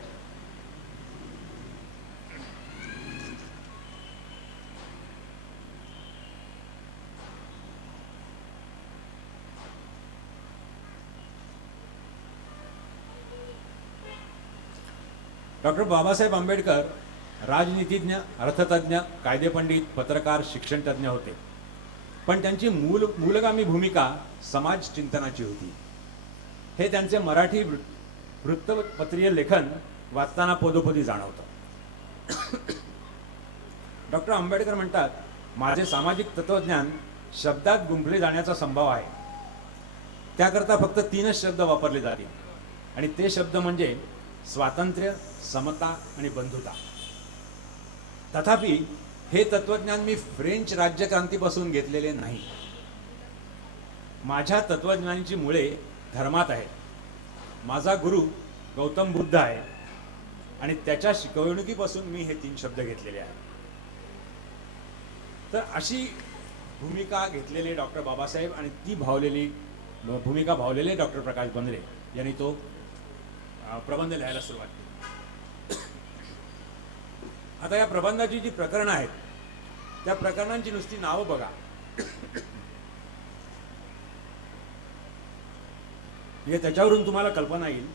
डॉक्टर बाबासाहेब आंबेडकर राजनीतिज्ञ, अर्थतज्ञ, कायदेपंडित, पत्रकार, शिक्षणतज्ञ होते, पण त्यांची मूलगामी भूमिका समाज चिंतनाची होती. हे त्यांचे मराठी वृत्तपत्रीय लेखन वाचताना पदोपदी जाणवतं. डॉक्टर आंबेडकर म्हणतात, माझे सामाजिक तत्वज्ञान शब्दात गुंफले जाण्याचा संभव आहे. त्याकरता फक्त 3च शब्द वापरले जातील आणि ते शब्द म्हणजे स्वातंत्र्य, समता आणि बंधुता. तथापि हे तत्वज्ञान मी फ्रेंच राज्यक्रांतीपासून घेतलेले नाही. माझ्या तत्वज्ञानाची मुळे धर्मात आहेत. माझा गुरु गौतम बुद्ध आहे आणि त्याच्या शिकवणुकीपासून मी हे 3 शब्द घेतलेले आहेत. तर अशी भूमिका घेतलेले डॉक्टर बाबासाहेब आणि ती भूमिका भावलेले डॉक्टर प्रकाश बंद्रे यांनी तो प्रबंध लिहायला सुरुवात केली. आता या प्रबंधाची जी प्रकरणं आहेत, त्या प्रकरणांची नुसती नावं बघा. म्हणजे त्याच्यावरून तुम्हाला कल्पना येईल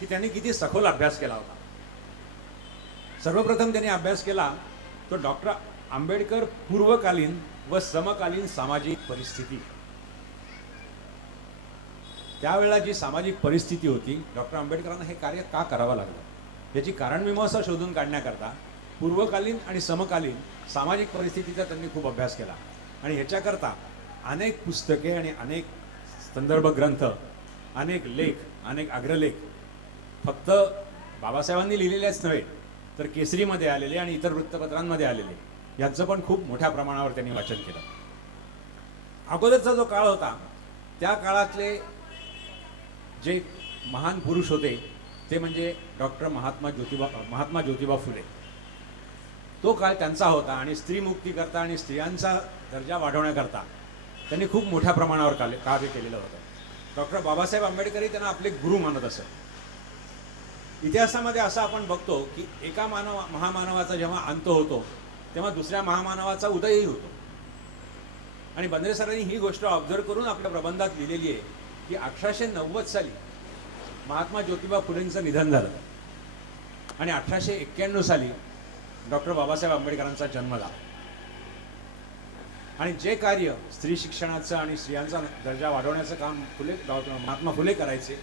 की त्यांनी किती सखोल अभ्यास केला होता. सर्वप्रथम त्यांनी अभ्यास केला तो डॉक्टर आंबेडकर पूर्वकालीन व समकालीन सामाजिक परिस्थिती. त्यावेळेला जी सामाजिक परिस्थिती होती, डॉक्टर आंबेडकरांना हे कार्य का करावं लागलं याची कारणमीमांसा शोधून काढण्याकरता पूर्वकालीन आणि समकालीन सामाजिक परिस्थितीचा त्यांनी खूप अभ्यास केला आणि ह्याच्याकरता अनेक पुस्तके आणि अनेक संदर्भ ग्रंथ, अनेक लेख, अनेक अग्रलेख फक्त बाबासाहेबांनी लिहिलेलेच नव्हे तर केसरीमध्ये आलेले आणि इतर वृत्तपत्रांमध्ये आलेले यांचं पण खूप मोठ्या प्रमाणावर त्यांनी वाचन केलं. अगोदरचा जो काळ होता त्या काळातले जे महान पुरुष होते ते म्हणजे डॉक्टर महात्मा ज्योतिबा फुले. तो काळ त्यांचा होता आणि स्त्रीमुक्तीकरता आणि स्त्रियांचा दर्जा वाढवण्याकरता त्यांनी खूप मोठ्या प्रमाणावर कार्य केलेलं होतं. डॉक्टर बाबासाहेब आंबेडकरही त्यांना आपले गुरु मानत असत. इतिहासामध्ये असं आपण बघतो की एका महामानवाचा जेव्हा अंत होतो तेव्हा दुसऱ्या महामानवाचा उदयही होतो. आणि बंद्रे सरांनी ही गोष्ट ऑब्झर्व करून आपल्या प्रबंधात लिहिलेली आहे की 1890 साली महात्मा ज्योतिबा फुलेंचं निधन झालं आणि 1891 साली डॉक्टर बाबासाहेब आंबेडकरांचा जन्म झाला. आणि जे कार्य स्त्री शिक्षणाचं आणि स्त्रियांचा दर्जा वाढवण्याचं काम महात्मा फुले करायचे,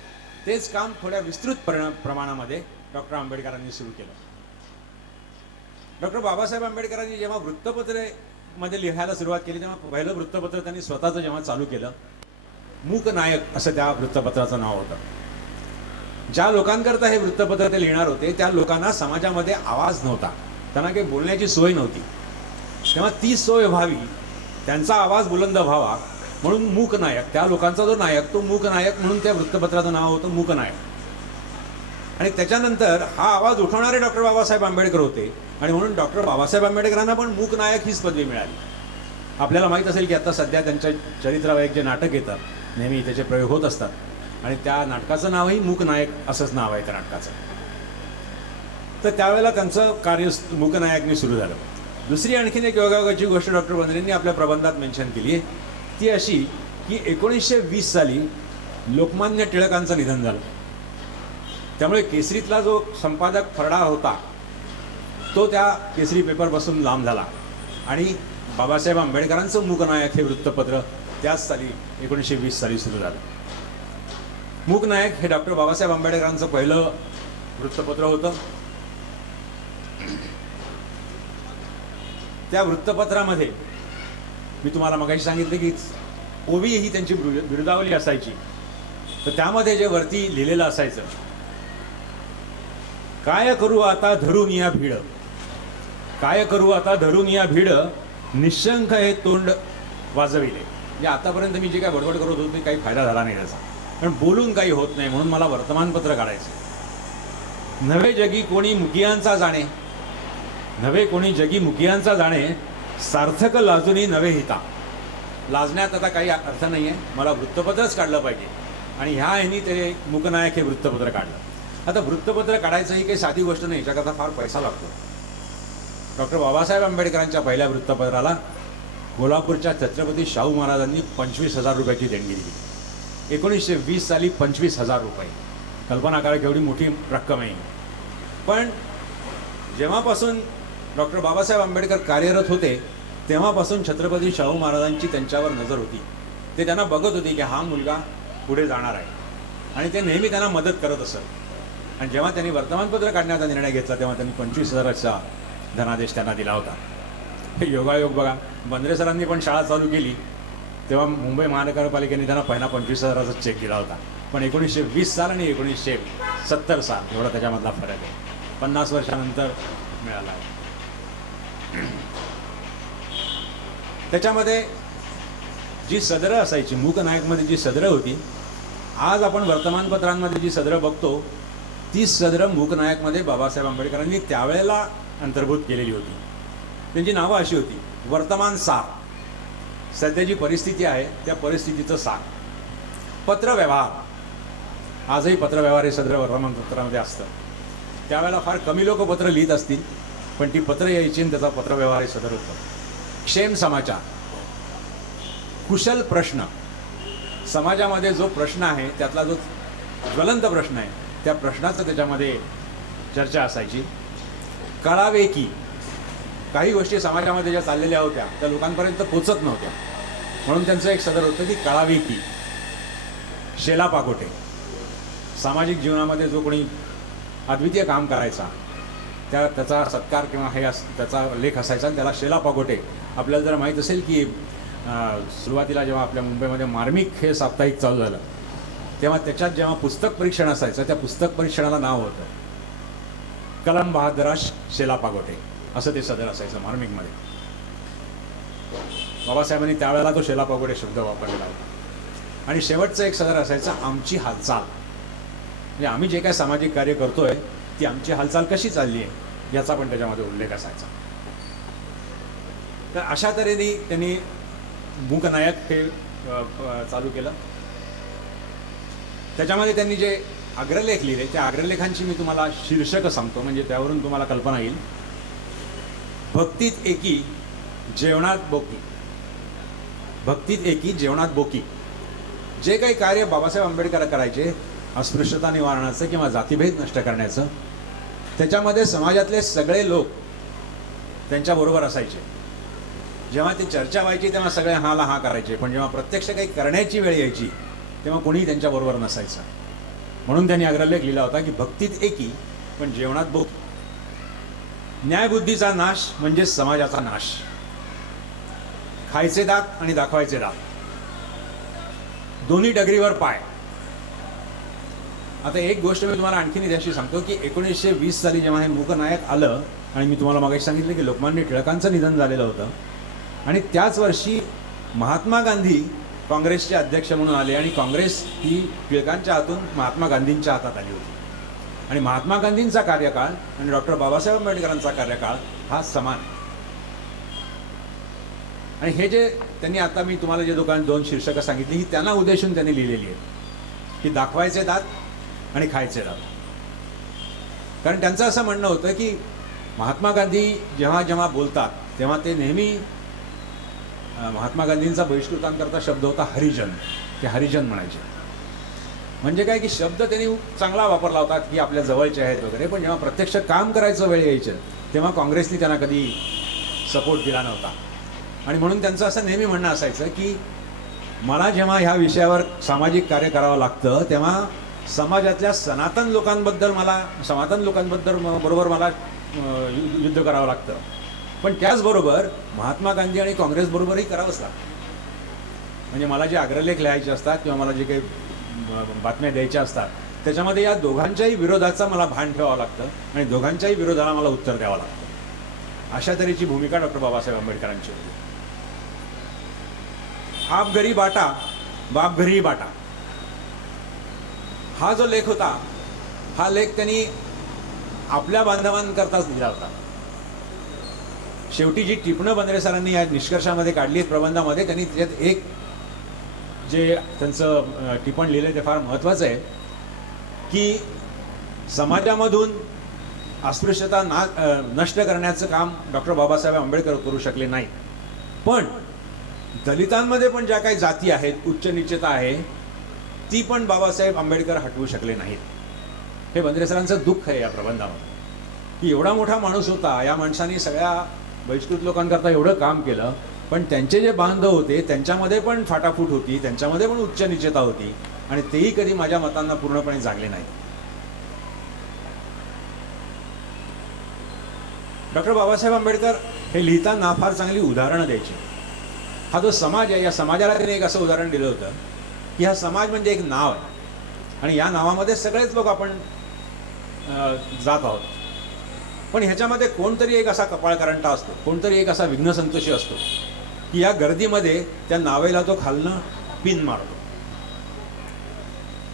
तेच काम थोड्या विस्तृत प्रमाणामध्ये डॉक्टर आंबेडकरांनी सुरू केलं. डॉक्टर बाबासाहेब आंबेडकरांनी जेव्हा वृत्तपत्रेमध्ये लिहायला सुरुवात केली तेव्हा पहिलं वृत्तपत्र त्यांनी स्वतःचं जेव्हा चालू केलं, मूक नायक असं त्या वृत्तपत्राचं नाव होतं. ज्या लोकांकरता हे वृत्तपत्र ते लिहिणार होते त्या लोकांना समाजामध्ये आवाज नव्हता, त्यांना काही बोलण्याची सोय नव्हती. तेव्हा ती सोय व्हावी, त्यांचा आवाज बुलंद व्हावा म्हणून मूक नायक, त्या लोकांचा जो नायक तो मूक नायक म्हणून त्या वृत्तपत्राचं नाव होतं मूक नायक. आणि त्याच्यानंतर हा आवाज उठवणारे डॉक्टर बाबासाहेब आंबेडकर होते आणि म्हणून डॉक्टर बाबासाहेब आंबेडकरांना पण मूक नायक हीच पदवी मिळाली. आपल्याला माहीत असेल की आता सध्या त्यांच्या चरित्रावर एक जे नाटक येतं नेहमी त्याचे प्रयोग होत असतात आणि त्या नाटकाचं नावही मूक नायक असंच नाव आहे त्या नाटकाचं. तर त्यावेळेला त्यांचं कार्य मूक नायकनी सुरू झालं. दुसरी आणखीन एक योगायोगाची गोष्ट डॉक्टर बंद्रेंनी आपल्या प्रबंधात मेन्शन केली आहे, ती अशी की 1920 साली लोकमान्य टिळकांचं निधन झालं. त्यामुळे केसरीतला जो संपादक फरडा होता तो त्या केसरी पेपरपासून लांब झाला आणि बाबासाहेब आंबेडकरांचं मूकनायक हे वृत्तपत्र त्याच साली 1920 साली सुरू झालं. मूकनायक हे डॉक्टर बाबासाहेब आंबेडकरांचं पहिलं वृत्तपत्र होतं. त्या वृत्तपत्रामध्ये मी तुम्हाला मगाशी सांगितलं की ओवी ही त्यांची बिरुदावली असायची. तर त्यामध्ये जे वरती लिहिलेलं असायचं, काय करू आता धरून या भीड, काय करू आता धरून या भीड, निशंक हे तोंड वाजविले. म्हणजे आतापर्यंत मी जे काय बडबड करत होतो ते काही फायदा झाला नाही त्याचा, पण बोलून काही होत नाही म्हणून मला वर्तमानपत्र काढायचं. नव्हे जगी कोणी मुकियांचा जाणे, नव्हे कोणी जगी मुकियांचा जाणे, सार्थक लाजूनी नव्हे हिता. लाजण्यात आता काही अर्थ नाही आहे, मला वृत्तपत्रच काढलं पाहिजे आणि ह्या ह्यांनी ते मूकनायक हे वृत्तपत्र काढलं. आता वृत्तपत्र काढायचं ही काही साधी गोष्ट नाही, याच्याकरता फार पैसा लागतो. डॉक्टर बाबासाहेब आंबेडकरांच्या पहिल्या वृत्तपत्राला कोल्हापूरच्या छत्रपती शाहू महाराजांनी 25,000 रुपयाची देणगी दिली. 1920 साली 25,000 रुपये, कल्पना करा केवढी मोठी रक्कम आहे. पण जेव्हापासून डॉक्टर बाबासाहेब आंबेडकर कार्यरत होते तेव्हापासून छत्रपती शाहू महाराजांची त्यांच्यावर नजर होती. ते त्यांना बघत होते की हा मुलगा पुढे जाणार आहे आणि ते नेहमी त्यांना मदत करत असत. आणि जेव्हा त्यांनी वर्तमानपत्र काढण्याचा निर्णय घेतला तेव्हा त्यांनी 25,000चा धनादेश त्यांना दिला होता. हे योगायोग बघा. बंद्रे सरांनी पण शाळा चालू केली तेव्हा मुंबई महानगरपालिकेने त्यांना पहिला 25,000चा चेक दिला होता. पण 1920 साल आणि 1970 साल एवढा त्याच्यामधला फरक आहे. 50 वर्षानंतर मिळाला आहे. त्याच्यामध्ये जी सदरं असायची, मूकनायकमध्ये जी सदरं होती, आज आपण वर्तमानपत्रांमध्ये जी सदरं बघतो ती सदरं मूकनायकमध्ये बाबासाहेब आंबेडकरांनी त्यावेळेला अंतर्भूत केलेली होती. त्यांची नावं अशी होती: वर्तमान सार, सध्याची परिस्थिती आहे त्या परिस्थितीचं सार. पत्रव्यवहार, आजही पत्रव्यवहार हे सदर वर्तमानपत्रामध्ये असतं. त्यावेळेला फार कमी लोक पत्र लिहित असतील, पण ती पत्र यायची आणि त्याचा पत्रव्यवहार हे सदर होतं. क्षेम समाचार, कुशल प्रश्न, समाजामध्ये जो प्रश्न आहे त्यातला जो ज्वलंत प्रश्न आहे त्या प्रश्नाचं त्याच्यामध्ये चर्चा असायची. कळावे की, काही गोष्टी समाजामध्ये ज्या चाललेल्या होत्या त्या लोकांपर्यंत पोचत नव्हत्या म्हणून त्यांचं एक सदर होतं की कळावे की. शेला पागोटे, सामाजिक जीवनामध्ये जो कोणी अद्वितीय काम करायचा त्याचा सत्कार किंवा हे त्याचा लेख असायचा आणि त्याला शेला पागोटे. आपल्याला जर माहीत असेल की सुरुवातीला जेव्हा आपल्या मुंबईमध्ये मार्मिक हे साप्ताहिक चालू झालं तेव्हा त्याच्यात जेव्हा पुस्तक परीक्षण असायचं त्या पुस्तक परीक्षणाला नाव होतं कलम बहादराश शेला पागोटे, असं ते सदर असायचं मार्मिकमध्ये. बाबासाहेबांनी त्यावेळेला तो शेला पागोटे शब्द वापरलेला होता. आणि शेवटचं एक सदर असायचं आमची हालचाल, म्हणजे आम्ही जे काय सामाजिक कार्य करतोय ती आमची हालचाल कशी चालली आहे याचा पण त्याच्यामध्ये उल्लेख असायचा. तर अशा तऱ्हेने त्यांनी मूकनायक हे चालू केलं. त्याच्यामध्ये त्यांनी जे अग्रलेख लिहिले त्या अग्रलेखांची मी तुम्हाला शीर्षक सांगतो म्हणजे त्यावरून तुम्हाला कल्पना येईल. भक्तीत एकी जेवणात बोकी, भक्तीत एकी जेवणात बोकी. जे काही कार्य बाबासाहेब आंबेडकर करायचे अस्पृश्यता निवारणाचं किंवा जातीभेद नष्ट करण्याचं, त्याच्यामध्ये समाजातले सगळे लोक त्यांच्याबरोबर असायचे. जेव्हा ती चर्चा व्हायची तेव्हा सगळे हाला हा करायचे, पण जेव्हा प्रत्यक्ष काही करण्याची वेळ यायची तेव्हा कोणीही त्यांच्याबरोबर नसायचं. म्हणून त्यांनी अग्रलेख लिहिला होता की भक्तीत एकी पण जेवणात बोकी. न्यायबुद्धीचा नाश म्हणजे समाजाचा नाश. खायचे दात आणि दाखवायचे दात, दोन्ही डगरीवर पाय. आता एक गोष्ट मी तुम्हाला आणखीन इतिहाशी सांगतो की 1920 साली जेव्हा हे मूकनायक आलं आणि मी तुम्हाला मागे सांगितलं की लोकमान्य टिळकांचं निधन झालेलं होतं आणि त्याच वर्षी महात्मा गांधी काँग्रेसचे अध्यक्ष म्हणून आले आणि काँग्रेस ही टिळकांच्या हातून महात्मा गांधींच्या हातात आली होती. आणि महात्मा गांधींचा कार्यकाळ आणि डॉक्टर बाबासाहेब आंबेडकरांचा कार्यकाळ हा समान. आणि हे जे त्यांनी आता मी तुम्हाला जे दोन शीर्षकं सांगितली ही त्यांना उद्देशून त्यांनी लिहिलेली आहेत की दाखवायचे दात आणि खायचे दात. कारण त्यांचं असं म्हणणं होतं की महात्मा गांधी जेव्हा जेव्हा बोलतात तेव्हा ते नेहमी महात्मा गांधींचा बहिष्कृतांकरता शब्द होता हरिजन. ते हरिजन म्हणायचे. म्हणजे काय की शब्द त्यांनी चांगला वापरला होता की आपल्या जवळचे आहेत वगैरे, पण जेव्हा प्रत्यक्ष काम करायचं वेळ यायचं तेव्हा काँग्रेसने त्यांना कधी सपोर्ट दिला नव्हता. आणि म्हणून त्यांचं असं नेहमी म्हणणं असायचं की मला जेव्हा ह्या विषयावर सामाजिक कार्य करावं लागतं तेव्हा समाजातल्या सनातन लोकांबद्दल बरोबर मला युद्ध करावं लागतं, पण त्याचबरोबर महात्मा गांधी आणि काँग्रेसबरोबरही करावंच लागतं. म्हणजे मला जे अग्रलेख लिहायचे असतात किंवा मला जे काही बातम्या द्यायच्या असतात त्याच्यामध्ये या दोघांच्याही विरोधाचा मला भान ठेवावं लागतं आणि दोघांच्याही विरोधाला मला उत्तर द्यावं लागतं. अशा तऱ्हेची भूमिका डॉक्टर बाबासाहेब आंबेडकरांची होती. आप घरी बाटा, बाप घरी बाटा, हा जो लेख होता हा लेख त्यांनी आपल्या बांधवांकरताच लिहिला होता. शेवटी जी टिपणं बंद्रे सरांनी या निष्कर्षामध्ये काढली प्रबंधामध्ये, त्यांनी त्याच्यात एक जे त्यांचं टिपण लिहिलं ते फार महत्त्वाचं आहे की समाजामधून अस्पृश्यता नष्ट करण्याचं काम डॉक्टर बाबासाहेब आंबेडकर करू शकले नाही, पण दलितांमध्ये पण ज्या काही जाती आहेत, उच्च नीचता आहे, ती पण बाबासाहेब आंबेडकर हटवू शकले नाहीत. हे बंद्रे सरांचं दुःख आहे या प्रबंधामध्ये की एवढा मोठा माणूस होता, या माणसाने सगळ्या बहिष्कृत लोकांकरता एवढं काम केलं, पण त्यांचे जे बांधव होते त्यांच्यामध्ये पण फाटाफूट होती, त्यांच्यामध्ये पण उच्च नीचता होती आणि तेही कधी माझ्या मतांना पूर्णपणे जागले नाही. डॉक्टर बाबासाहेब आंबेडकर हे लिहिताना फार चांगली उदाहरणं द्यायची. हा जो समाज आहे या समाजाला त्यांनी एक असं उदाहरण दिलं होतं की हा समाज म्हणजे एक नाव आहे आणि या नावामध्ये सगळेच लोक आपण जात आहोत, पण ह्याच्यामध्ये कोणतरी एक असा कपाळकरंटा असतो, कोणतरी एक असा विघ्नसंतोषी असतो की या गर्दीमध्ये त्या नावेला तो खालनं पिन मारतो.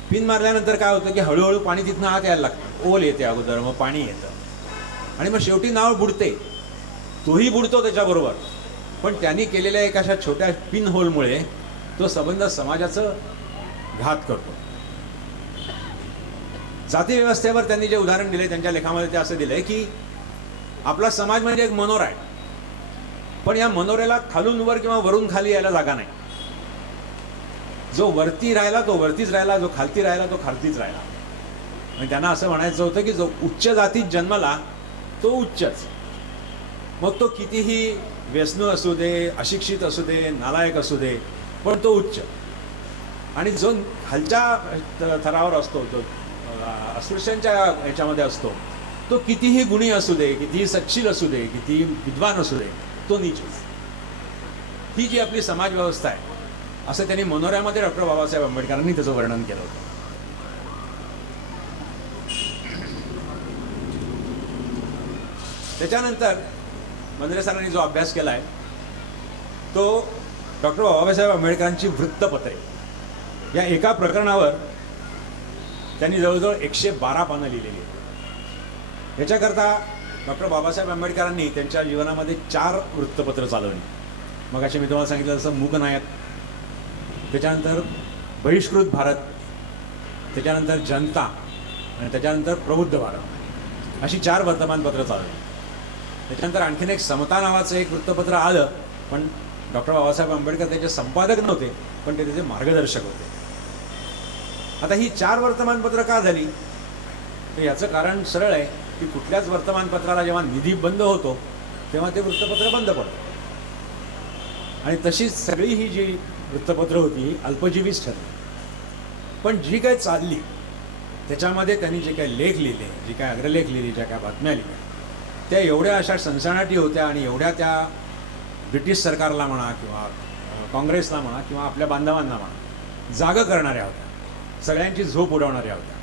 पिन मारल्यानंतर काय होतं की हळूहळू पाणी तिथनं आत यायला लागतं. ओल येते अगोदर, मग पाणी येतं आणि मग शेवटी नाव बुडते. तोही बुडतो त्याच्याबरोबर, पण त्यांनी केलेल्या एक अशा छोट्या पिन होलमुळे तो संबंध समाजाचं घात करतो. जाती व्यवस्थेवर त्यांनी जे उदाहरण दिले त्यांच्या लेखामध्ये ते असं दिलंय की आपला समाज म्हणजे एक मनोरा आहे, पण या मनोऱ्याला खालून वर किंवा वरून खाली यायला जागा नाही. जो वरती राहिला तो वरतीच राहिला, जो खालती राहिला तो खालतीच राहिला. आणि त्यांना असं म्हणायचं होतं की जो उच्च जातीत जन्मला तो उच्चच, मग तो कितीही व्यसनू असू दे, अशिक्षित असू दे, नालायक असू दे, पण तो उच्च. आणि जो खालच्या थरावर असतो, तो अस्पृश्यांच्या ह्याच्यामध्ये असतो, तो कितीही गुणी असू दे, कितीही सच्छील असू दे, कितीही विद्वान असू दे, तो नीचच. ही जी आपली समाज व्यवस्था आहे असं त्यांनी मनोऱ्यामध्ये डॉक्टर बाबासाहेब आंबेडकरांनी त्याचं वर्णन केलं होतं. त्याच्यानंतर बंद्रे सरांनी जो अभ्यास केला आहे तो डॉक्टर बाबासाहेब आंबेडकरांची वृत्तपत्रे या एका प्रकरणावर त्यांनी जवळजवळ 112 पानं लिहिलेली आहेत. याच्याकरता डॉक्टर बाबासाहेब आंबेडकरांनी त्यांच्या जीवनामध्ये 4 वृत्तपत्र चालवली. मग असे मी तुम्हाला सांगितलं जसं मूकनायक, त्याच्यानंतर बहिष्कृत भारत, त्याच्यानंतर जनता आणि त्याच्यानंतर प्रबुद्ध भारत, अशी 4 वर्तमानपत्र चालवली. त्याच्यानंतर आणखीन एक समता नावाचं एक वृत्तपत्र आलं, पण डॉक्टर बाबासाहेब आंबेडकर त्याचे संपादक नव्हते, पण ते त्याचे मार्गदर्शक होते. आता ही 4 वर्तमानपत्र का झाली तर याचं कारण सरळ आहे की कुठल्याच वर्तमानपत्राला जेव्हा निधी बंद होतो तेव्हा ते वृत्तपत्र बंद पडतं. आणि तशीच सगळी ही जी वृत्तपत्र होती अल्पजीवीच ठरली. पण जी काही चालली त्याच्यामध्ये त्यांनी जे काही लेख लिहिले, जे काही अग्रलेख लिहिले, ज्या काही बातम्या लिहिल्या, त्या एवढ्या अशा सनसनाटी होत्या आणि एवढ्या त्या ब्रिटिश सरकारला म्हणा किंवा काँग्रेसला म्हणा किंवा आपल्या बांधवांना म्हणा जागं करणाऱ्या होत्या, सगळ्यांची झोप उडवणाऱ्या होत्या.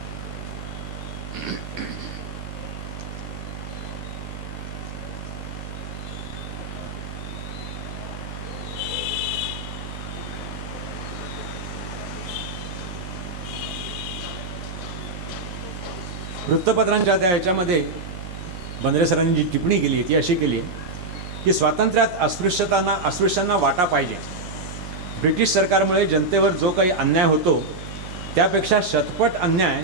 वृत्तपत्रांच्या त्या ह्याच्यामध्ये बंद्रे सरांनी जी टिप्पणी केली ती अशी केली की स्वातंत्र्यात अस्पृश्यांना वाटा पाहिजे. ब्रिटिश सरकारमुळे जनतेवर जो काही अन्याय होतो त्यापेक्षा शतपट अन्याय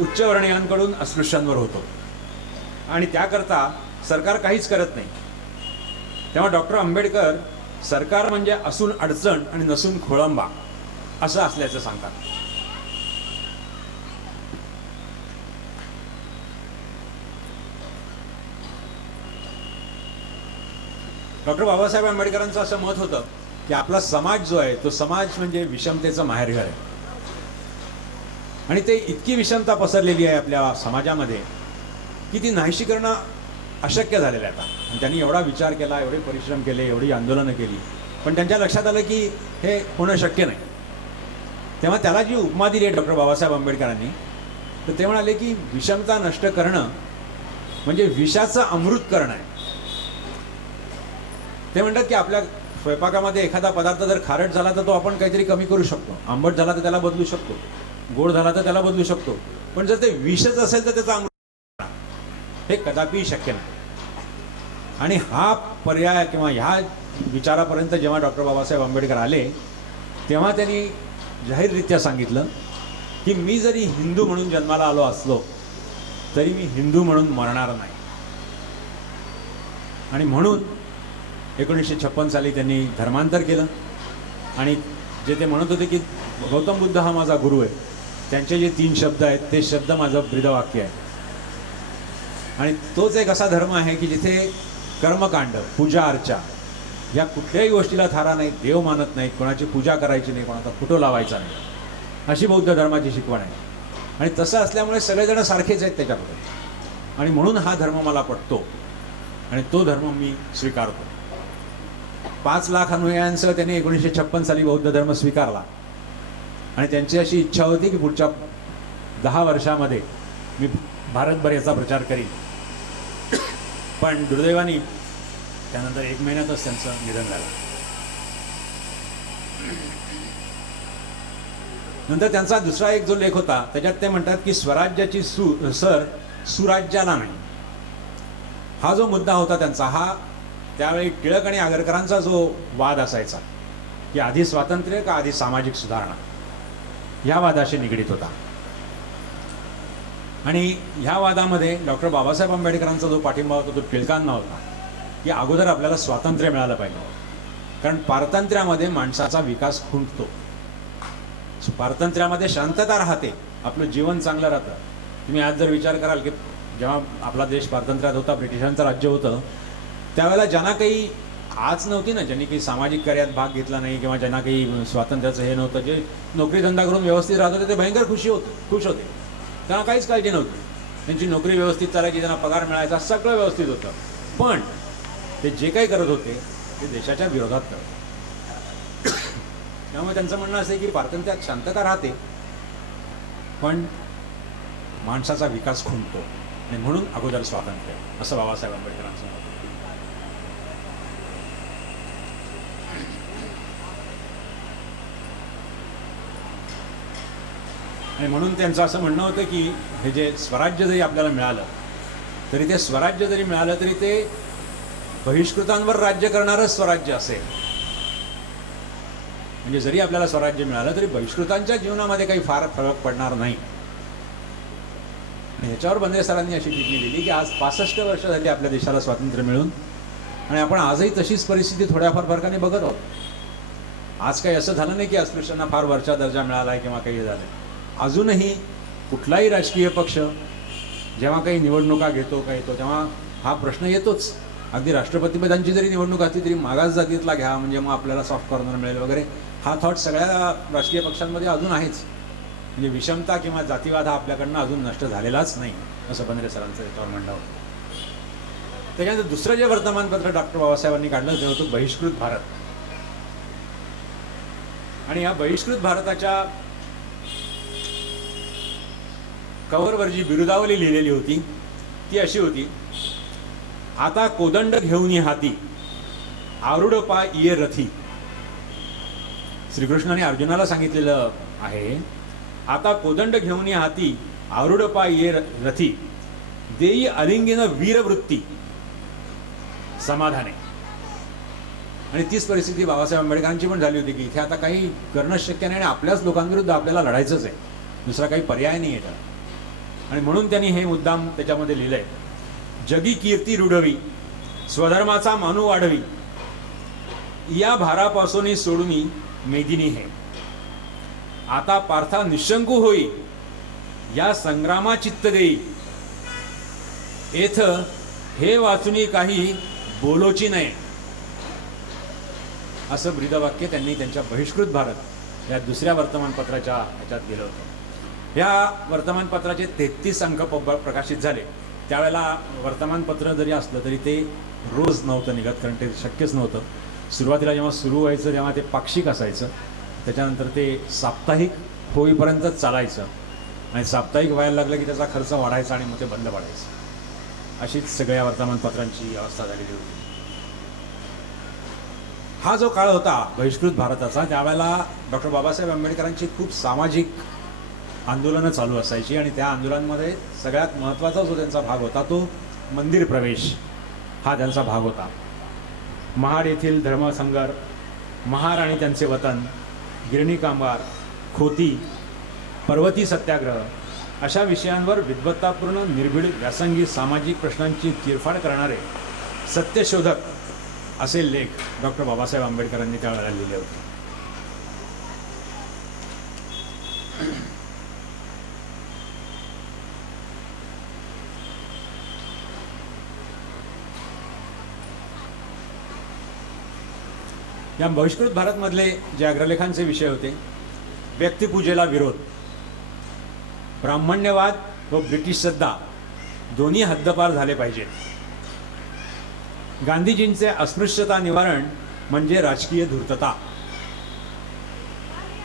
उच्चवर्णीयांकडून अस्पृश्यांवर होतो आणि त्याकरता सरकार काहीच करत नाही. तेव्हा डॉक्टर आंबेडकर सरकार म्हणजे असून अडचण आणि नसून खोळंबा असं असल्याचं सांगतात. डॉक्टर बाबासाहेब आंबेडकरांचं असं मत होतं की आपला समाज जो आहे तो समाज म्हणजे विषमतेचं माहेरघर आहे आणि ते इतकी विषमता पसरलेली आहे आपल्या समाजामध्ये की ती नाहीशी करणं अशक्य झालेलं आहे आता. आणि त्यांनी एवढा विचार केला, एवढे परिश्रम केले, एवढी आंदोलनं केली, पण त्यांच्या लक्षात आलं की हे होणं शक्य नाही. तेव्हा त्याला जी उपमा दिली आहे डॉक्टर बाबासाहेब आंबेडकरांनी, तर ते म्हणाले की विषमता नष्ट करणं म्हणजे विषाचं अमृत करणं आहे. ते म्हणतात की आपल्या स्वयंपाकामध्ये एखादा पदार्थ जर खारट झाला तर तो आपण काहीतरी कमी करू शकतो, आंबट झाला तर त्याला बदलू शकतो, गोड झाला तर त्याला बदलू शकतो, पण जर ते विषच असेल तर त्याचा अमृत हे कदापि शक्य नाही. आणि हा पर्याय किंवा ह्या विचारापर्यंत जेव्हा डॉक्टर बाबासाहेब आंबेडकर आले तेव्हा त्यांनी जाहीररित्या सांगितलं की मी जरी हिंदू म्हणून जन्माला आलो असलो तरी मी हिंदू म्हणून मरणार नाही. आणि म्हणून 1956 साली त्यांनी धर्मांतर केलं आणि जे ते म्हणत होते की गौतम बुद्ध हा माझा गुरु आहे, त्यांचे जे 3 शब्द आहेत ते शब्द माझं ब्रीदवाक्य आहे. आणि तोच एक असा धर्म आहे की जिथे कर्मकांड, पूजा अर्चा या कुठल्याही गोष्टीला थारा नाही, देव मानत नाहीत, कोणाची पूजा करायची नाही, कोणाचा फोटो लावायचा नाही, अशी बौद्ध धर्माची शिकवण आहे. आणि तसं असल्यामुळे सगळेजण सारखेच आहेत त्याच्याकडे, आणि म्हणून हा धर्म मला पटतो आणि तो धर्म मी स्वीकारतो. 5 लाख अनुयायांसह त्यांनी 1956 साली बौद्ध धर्म स्वीकारला आणि त्यांची अशी इच्छा होती की पुढच्या 10 वर्षामध्ये मी भारतभर याचा प्रचार करीन. पण दुर्दैवाने त्यानंतर 1 महिन्यातच त्यांचं निधन झालं. नंतर त्यांचा दुसरा एक जो लेख होता त्याच्यात ते म्हणतात की स्वराज्याची सर सुराज्याला नाही. हा जो मुद्दा होता त्यांचा, हा त्यावेळी टिळक आणि आगरकरांचा जो वाद असायचा की आधी स्वातंत्र्य का आधी सामाजिक सुधारणा, ह्या वादाशी निगडीत होता. आणि ह्या वादामध्ये डॉक्टर बाबासाहेब आंबेडकरांचा जो पाठिंबा होता तो टिळकांना होता की अगोदर आपल्याला स्वातंत्र्य मिळालं पाहिजे, कारण पारतंत्र्यामध्ये माणसाचा विकास खुंटतो. पारतंत्र्यामध्ये शांतता राहते, आपलं जीवन चांगलं राहतं. तुम्ही आज जर विचार कराल की जेव्हा आपला देश पारतंत्र्यात होता, ब्रिटिशांचं राज्य होतं, त्यावेळेला ज्यांना काही आज नव्हती ना, ज्यांनी काही सामाजिक कार्यात भाग घेतला नाही किंवा ज्यांना काही स्वातंत्र्याचं हे नव्हतं, जे नोकरी धंदा करून व्यवस्थित राहत होते ते भयंकर खुश होते. त्यांना काहीच काळजी नव्हती, त्यांची नोकरी व्यवस्थित चालायची, त्यांना पगार मिळायचा, सगळं व्यवस्थित होतं. पण ते जे काही करत होते ते देशाच्या विरोधात करत. त्यामुळे त्यांचं म्हणणं असं आहे की पारतंत्र्यात शांतता राहते पण माणसाचा विकास खुंटतो आणि म्हणून अगोदर स्वातंत्र्य, असं बाबासाहेब आंबेडकरांचं मत. आणि म्हणून त्यांचं असं म्हणणं होतं की हे जे स्वराज्य जरी आपल्याला मिळालं तरी ते स्वराज्य जरी मिळालं तरी ते बहिष्कृतांवर राज्य करणारं स्वराज्य असेल. म्हणजे जरी आपल्याला स्वराज्य मिळालं तरी बहिष्कृतांच्या जीवनामध्ये काही फार फरक पडणार नाही. आणि ह्याच्यावर बंद्रे सरांनी अशी टिप्पणी दिली की आज 65 वर्ष झाली आपल्या देशाला स्वातंत्र्य मिळून आणि आपण आजही तशीच परिस्थिती थोड्याफार फरकाने बघत आहोत. आज काही असं झालं नाही की अस्पृश्यांना फार वरचा दर्जा मिळाला आहे किंवा काही झालं. अजूनही कुठलाही राजकीय पक्ष जेव्हा काही निवडणुका घेतो तेव्हा हा प्रश्न येतोच. अगदी राष्ट्रपतीपदांची जरी निवडणूक असली तरी मागास जातीतला घ्या म्हणजे मग आपल्याला सॉफ्ट कॉर्नर मिळेल वगैरे, हा थॉट सगळ्या राजकीय पक्षांमध्ये अजून आहेच. म्हणजे विषमता किंवा जातीवाद हा आपल्याकडनं अजून नष्ट झालेलाच नाही, असं बंद्रे सरांचं याच्यावर म्हणणं होतं. त्याच्यानंतर दुसरं जे वर्तमानपत्र डॉक्टर बाबासाहेबांनी काढलं ते होतं बहिष्कृत भारत. आणि या बहिष्कृत भारताच्या कव्हरवर जी बिरुदावली लिहिलेली होती ती अशी होती, आता कोदंड घेऊन हाती आरूढ पाय ये रथी. श्रीकृष्णाने अर्जुनाला सांगितलेलं आहे, आता कोदंड घेऊन हाती आरूढ पाय ये रथी देई अलिंगीन वीरवृत्ती समाधाने. आणि तीच परिस्थिती बाबासाहेब आंबेडकरांची पण झाली होती की इथे आता काही करणं शक्य नाही आणि आपल्याच लोकांविरुद्ध आपल्याला लढायचंच आहे, दुसरा काही पर्याय नाही आहे. आणि म्हणून त्यांनी हे मुद्दाम त्याच्यामध्ये लिहिलंय, जगी कीर्ती रुढवी स्वधर्माचा मानू वाढवी या भारापासून सोडून मेदिनी हे आता पार्था निशंकू होई या संग्रामा चित्त देई एथ हे वाचुनी काही बोलोची नाही, असं ब्रीदवाक्य त्यांनी त्यांच्या बहिष्कृत भारत या दुसऱ्या वर्तमानपत्राच्या ह्याच्यात दिलं होतं. या वर्तमानपत्राचे 33 अंक प्रकाशित झाले. त्यावेळेला वर्तमानपत्र जरी असलं तरी ते रोज नव्हतं निघत, कारण ते शक्यच नव्हतं. सुरुवातीला जेव्हा सुरू व्हायचं तेव्हा ते पाक्षिक असायचं, त्याच्यानंतर ते साप्ताहिक होईपर्यंतच चालायचं आणि साप्ताहिक व्हायला लागलं की त्याचा खर्च वाढायचा आणि मग ते बंद पडायचं. अशीच सगळ्या वर्तमानपत्रांची अवस्था झालेली होती. हा जो काळ होता बहिष्कृत भारताचा, त्यावेळेला डॉक्टर बाबासाहेब आंबेडकरांची खूप सामाजिक आंदोलनं चालू असायची आणि त्या आंदोलनामध्ये सगळ्यात महत्त्वाचा जो त्यांचा भाग होता तो मंदिर प्रवेश हा त्यांचा भाग होता. महाड येथील धर्मसंगर, महार आणि त्यांचे वतन, गिरणी कामगार, खोती, पर्वती सत्याग्रह अशा विषयांवर विद्वत्तापूर्ण निर्भीड व्यासंगी सामाजिक प्रश्नांची चिरफाड करणारे सत्यशोधक असे लेख डॉक्टर बाबासाहेब आंबेडकरांनी त्यावेळेला लिहिले होते. या बहिष्कृत भारतमधले जे अग्रलेखांचे विषय होते, व्यक्तिपूजेला विरोध, ब्राह्मण्यवाद व ब्रिटिश सत्ता दोन्ही हद्दपार झाले पाहिजेत, गांधीजींचे अस्पृश्यता निवारण म्हणजे राजकीय धूर्तता,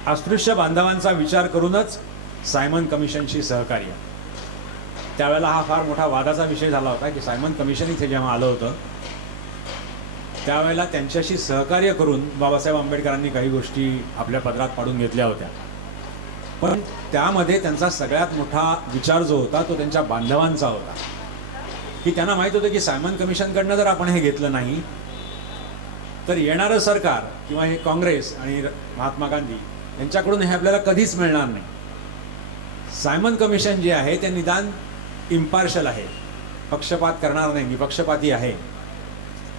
अस्पृश्य बांधवांचा विचार करूनच सायमन कमिशनशी सहकार्य. त्यावेळेला हा फार मोठा वादाचा विषय झाला होता की सायमन कमिशन इथे जेव्हा आलं होतं त्यावेळेला त्यांच्याशी सहकार्य करून बाबासाहेब आंबेडकरांनी काही गोष्टी आपल्या पदरात पाडून घेतल्या होत्या. पण त्यामध्ये त्यांचा सगळ्यात मोठा विचार जो होता तो त्यांच्या बांधवांचा होता, की त्यांना माहीत होतं की सायमन कमिशनकडनं जर आपण हे घेतलं नाही तर येणारं सरकार किंवा हे काँग्रेस आणि महात्मा गांधी यांच्याकडून हे आपल्याला कधीच मिळणार नाही. सायमन कमिशन जे आहे ते निदान इम्पार्शल आहे, पक्षपात करणार नाही, निपक्षपाती आहे.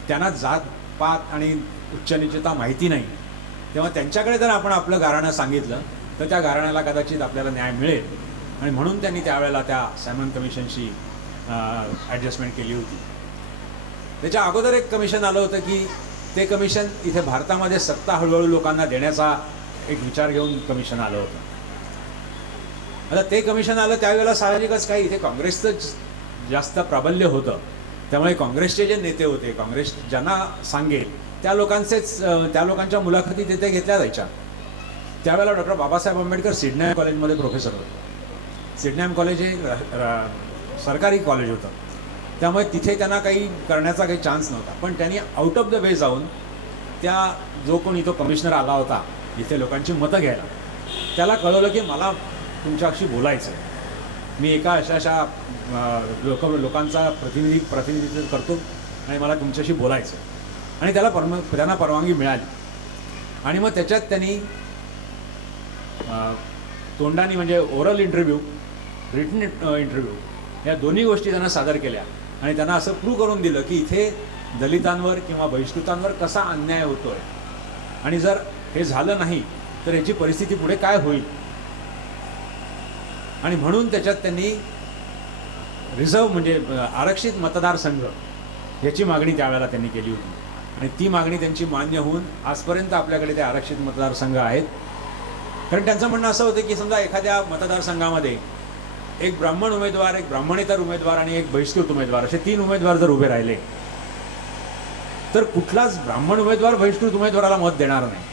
त्यांना जात पात आणि उच्चनीचता माहिती नाही, तेव्हा त्यांच्याकडे जर आपण आपलं गाऱ्हाणं सांगितलं तर त्या गाऱ्हाण्याला कदाचित आपल्याला न्याय मिळेल आणि म्हणून त्यांनी त्यावेळेला त्या सायमन कमिशनशी ॲडजस्टमेंट केली होती. त्याच्या अगोदर एक कमिशन आलं होतं की ते कमिशन इथे भारतामध्ये सत्ता हळूहळू लोकांना देण्याचा एक विचार घेऊन कमिशन आलं होतं. आता ते कमिशन आलं त्यावेळेला साहजिकच काही इथे काँग्रेसचं जास्त प्राबल्य होतं, त्यामुळे काँग्रेसचे जे नेते होते, काँग्रेस ज्यांना सांगेल त्या लोकांच्या मुलाखती तिथे घेतल्या जायच्या. त्यावेळेला डॉक्टर बाबासाहेब आंबेडकर सिडनॅम कॉलेजमध्ये प्रोफेसर होते. सिडनॅम कॉलेज हे सरकारी कॉलेज होतं, त्यामुळे तिथे त्यांना काही करण्याचा काही चान्स नव्हता. पण त्यांनी आउट ऑफ द वे जाऊन त्या जो कोणी तो कमिशनर आला होता इथे लोकांची मतं घ्यायला, त्याला कळवलं की मला तुमच्याशी बोलायचं आहे, मी एका अशा लोकांचा प्रतिनिधित्व करतो आणि मला तुमच्याशी बोलायचं. आणि त्यांना परवानगी मिळाली आणि मग त्याच्यात त्यांनी तोंडानी म्हणजे ओरल इंटरव्ह्यू, रिटन इंटरव्ह्यू या दोन्ही गोष्टी त्यांना सादर केल्या आणि त्यांना असं प्रूव्ह करून दिलं की इथे दलितांवर किंवा बहिष्कृतांवर कसा अन्याय होतो आहे आणि जर हे झालं नाही तर याची परिस्थिती पुढे काय होईल. आणि म्हणून त्याच्यात त्यांनी रिझर्व म्हणजे आरक्षित मतदारसंघ याची मागणी त्यावेळेला त्यांनी केली होती आणि ती मागणी त्यांची मान्य होऊन आजपर्यंत आपल्याकडे ते आरक्षित मतदारसंघ आहेत. कारण त्यांचं म्हणणं असं होतं की समजा एखाद्या मतदारसंघामध्ये एक ब्राह्मण उमेदवार, एक ब्राह्मणेतर उमेदवार आणि एक बहिष्कृत उमेदवार असे 3 उमेदवार जर उभे राहिले तर कुठलाच ब्राह्मण उमेदवार बहिष्कृत उमेदवाराला मत देणार नाही.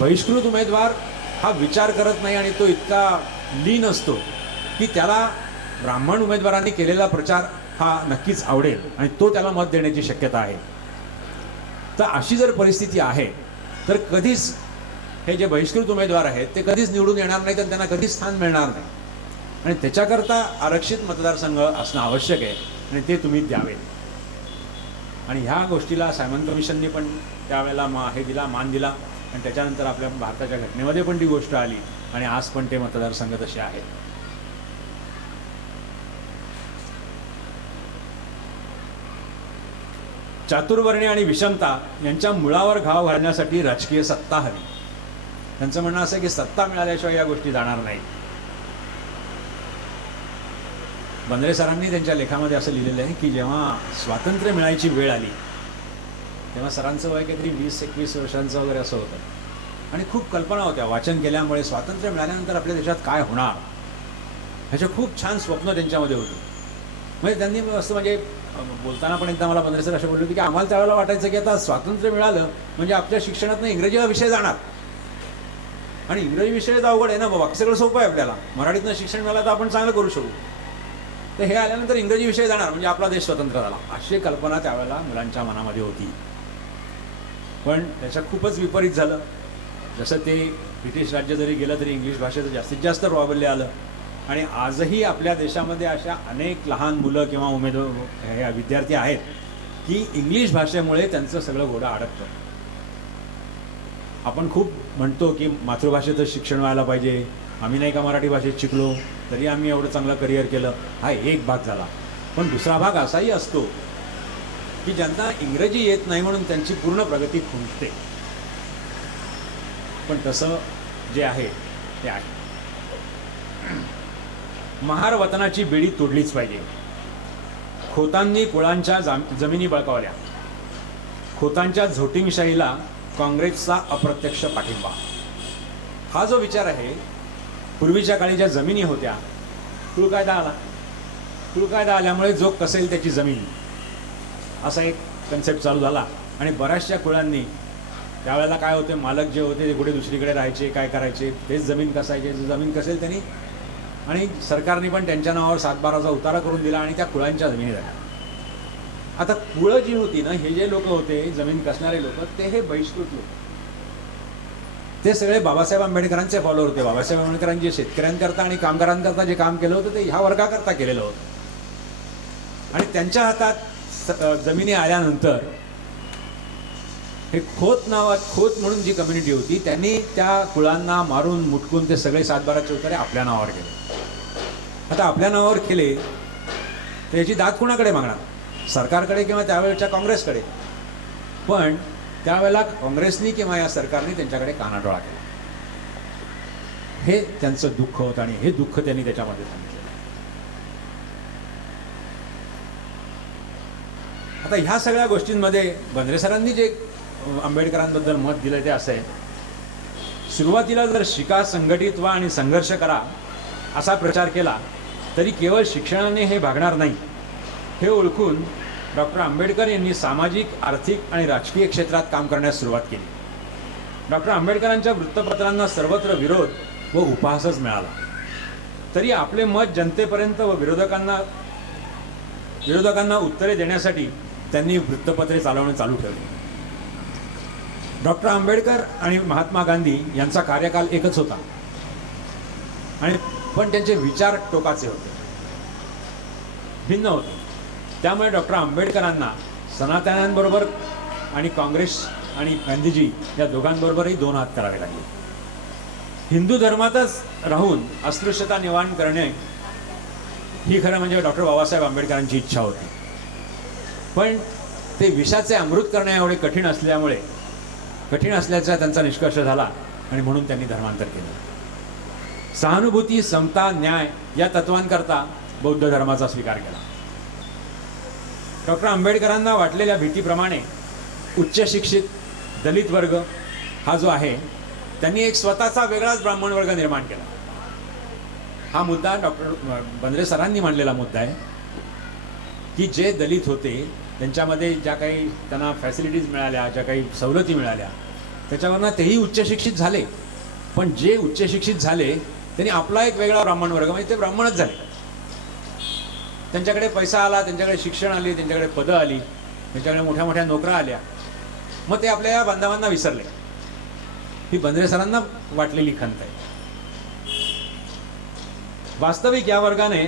बहिष्कृत उमेदवार हा विचार करत नाही आणि तो इतका लीन असतो की त्याला ब्राह्मण उमेदवारांनी केलेला प्रचार हा नक्कीच आवडेल आणि तो त्याला मत देण्याची शक्यता आहे. तर अशी जर परिस्थिती आहे तर कधीच हे जे बहिष्कृत उमेदवार आहेत ते कधीच निवडून येणार नाहीत आणि त्यांना कधीच स्थान मिळणार नाही. आणि त्याच्याकरता आरक्षित मतदारसंघ असणं आवश्यक आहे आणि ते तुम्ही द्यावे. आणि ह्या गोष्टीला सायमन कमिशनने पण त्यावेळेला मान दिला आणि त्याच्यानंतर आपल्या भारताच्या घटनेमध्ये पण ती गोष्ट आली आणि आज पण ते मतदारसंघ तसे आहेत. चातुर्वर्ण्य आणि विषमता यांच्या मुळावर घाव घालण्यासाठी राजकीय सत्ता हवी. त्यांचं म्हणणं असं आहे की सत्ता मिळाल्याशिवाय या गोष्टी जाणार नाहीत. बंद्रे सरांनी त्यांच्या लेखामध्ये असं लिहिलेलं आहे की जेव्हा स्वातंत्र्य मिळायची वेळ आली तेव्हा सरांचं वय काहीतरी 20-21 वर्षांचं वगैरे असं होतं आणि खूप कल्पना होत्या वाचन केल्यामुळे स्वातंत्र्य मिळाल्यानंतर आपल्या देशात काय होणार ह्याच्या खूप छान स्वप्न त्यांच्यामध्ये होती. म्हणजे त्यांनी असं म्हणजे बोलताना पण एकदा मला बंद्रे सर असे बोलले होते की आम्हाला त्यावेळेला वाटायचं की आता स्वातंत्र्य मिळालं म्हणजे आपल्या शिक्षणातनं इंग्रजी हा विषय जाणार आणि इंग्रजी विषयच अवघड आहे ना बाबा, सगळं सोपं आहे आपल्याला, मराठीतनं शिक्षण मिळालं तर आपण चांगलं करू शकू, तर हे आल्यानंतर इंग्रजी विषय जाणार म्हणजे आपला देश स्वतंत्र झाला, अशी कल्पना त्यावेळेला मुलांच्या मनामध्ये होती. पण त्याच्या खूपच विपरीत झालं. जसं ते ब्रिटिश राज्य जरी गेलं तरी इंग्लिश भाषेचं जास्तीत जास्त प्राबल्य आलं आणि आजही आपल्या देशामध्ये अशा अनेक लहान मुलं किंवा उमेदवार विद्यार्थी आहेत की इंग्लिश भाषेमुळे त्यांचं सगळं घोडं अडकतं. आपण खूप म्हणतो की मातृभाषेतच शिक्षण व्हायला पाहिजे, आम्ही नाही का मराठी भाषेत शिकलो तरी आम्ही एवढं चांगलं करिअर केलं, हा एक भाग झाला. पण दुसरा भाग असाही असतो की ज्यांना इंग्रजी येत नाही म्हणून त्यांची पूर्ण प्रगती खुंटते. पण तसं जे आहे ते आहे. महार वतनाची बेडी तोडलीच पाहिजे. खोतांनी कुळांच्या जमिनी बळकावल्या. खोतांच्या झोटिंगशाहीला काँग्रेसचा अप्रत्यक्ष पाठिंबा. हा जो विचार आहे, पूर्वीच्या काळी ज्या जमिनी होत्या, कुळ कायदा आला, कुळ कायदा आल्यामुळे जो कसेल त्याची जमीन असा एक कन्सेप्ट चालू झाला आणि बऱ्याचशा कुळांनी त्यावेळेला काय होते, मालक जे होते ते कुठे दुसरीकडे राहायचे, काय करायचे, तेच जमीन कसायचे, जमीन कसेल त्यांनी, आणि सरकारने पण त्यांच्या नावावर 7/12चा उतारा करून दिला आणि त्या कुळांच्या जमिनी झाल्या. आता कुळं जी होती ना, हे जे लोक होते जमीन कसणारे लोक, ते हे बहिष्कृत लोक, ते सगळे बाबासाहेब आंबेडकरांचे फॉलोअर होते. बाबासाहेब आंबेडकरांनी जे शेतकऱ्यांकरता आणि कामगारांकरता जे काम केलं होतं ते ह्या वर्गाकरता केलेलं होतं आणि त्यांच्या हातात जमिनी आल्यानंतर हे खोत म्हणून जी कम्युनिटी होती त्यांनी त्या कुळांना मारून मुटकून ते सगळे 7/12चे उतारे आपल्या नावावर केले. आता आपल्या नावावर केले तर याची दाद कुणाकडे मागणार? सरकारकडे किंवा त्यावेळेच्या काँग्रेसकडे. पण त्यावेळेला काँग्रेसनी किंवा या सरकारने त्यांच्याकडे कानाडोळा केला. हे त्यांचं दुःख होतं आणि हे दुःख त्यांनी त्याच्यामध्ये सांगितलं. आता ह्या सगळ्या गोष्टींमध्ये बंद्रे सरांनी जे आंबेडकरांबद्दल मत दिलं ते असं आहे, सुरुवातीला जर शिका, संघटित व्हा आणि संघर्ष करा असा प्रचार केला तरी केवळ शिक्षणाने हे भागणार नाही हे ओळखून डॉक्टर आंबेडकर यांनी सामाजिक, आर्थिक आणि राजकीय क्षेत्रात काम करण्यास सुरुवात केली. डॉक्टर आंबेडकरांच्या वृत्तपत्रांना सर्वत्र विरोध व उपहासच मिळाला, तरी आपले मत जनतेपर्यंत व विरोधकांना उत्तरे देण्यासाठी त्यांनी वृत्तपत्रे चालवणे चालू ठेवले. डॉक्टर आंबेडकर आणि महात्मा गांधी यांचा कार्यकाल एकच होता आणि पण त्यांचे विचार टोकाचे होते, भिन्न होते. त्यामुळे डॉक्टर आंबेडकरांना सनातन्यांबरोबर आणि काँग्रेस आणि गांधीजी या दोघांबरोबरही 2 हात करावे लागले. हिंदू धर्मातच राहून अस्पृश्यता निवारण करणे ही खरं म्हणजे डॉक्टर बाबासाहेब आंबेडकरांची इच्छा होती. पण ते विषाचे अमृत करणे एवढे कठीण असल्याचा त्यांचा निष्कर्ष झाला आणि म्हणून त्यांनी धर्मांतर केलं. सहानुभूती, समता, न्याय या तत्वांकरता बौद्ध धर्माचा स्वीकार केला. डॉक्टर आंबेडकरांना वाटलेल्या भीतीप्रमाणे उच्च शिक्षित दलित वर्ग हा जो आहे त्यांनी एक स्वतःचा वेगळाच ब्राह्मण वर्ग निर्माण केला. हा मुद्दा डॉक्टर बंद्रे सरांनी मांडलेला मुद्दा आहे की जे दलित होते त्यांच्यामध्ये ज्या काही त्यांना फॅसिलिटीज मिळाल्या, ज्या काही सवलती मिळाल्या त्याच्यावरनं तेही उच्च शिक्षित झाले. पण जे उच्च शिक्षित झाले त्यांनी आपला एक वेगळा ब्राह्मण वर्ग म्हणजे ते ब्राह्मणच झाले. त्यांच्याकडे पैसा आला, त्यांच्याकडे शिक्षण आले, त्यांच्याकडे पदं आली, त्यांच्याकडे मोठ्या मोठ्या नोकऱ्या आल्या, मग ते आपल्या या बांधवांना विसरले. ही बंद्रे सरांना वाटलेली खंत आहे. वास्तविक या वर्गाने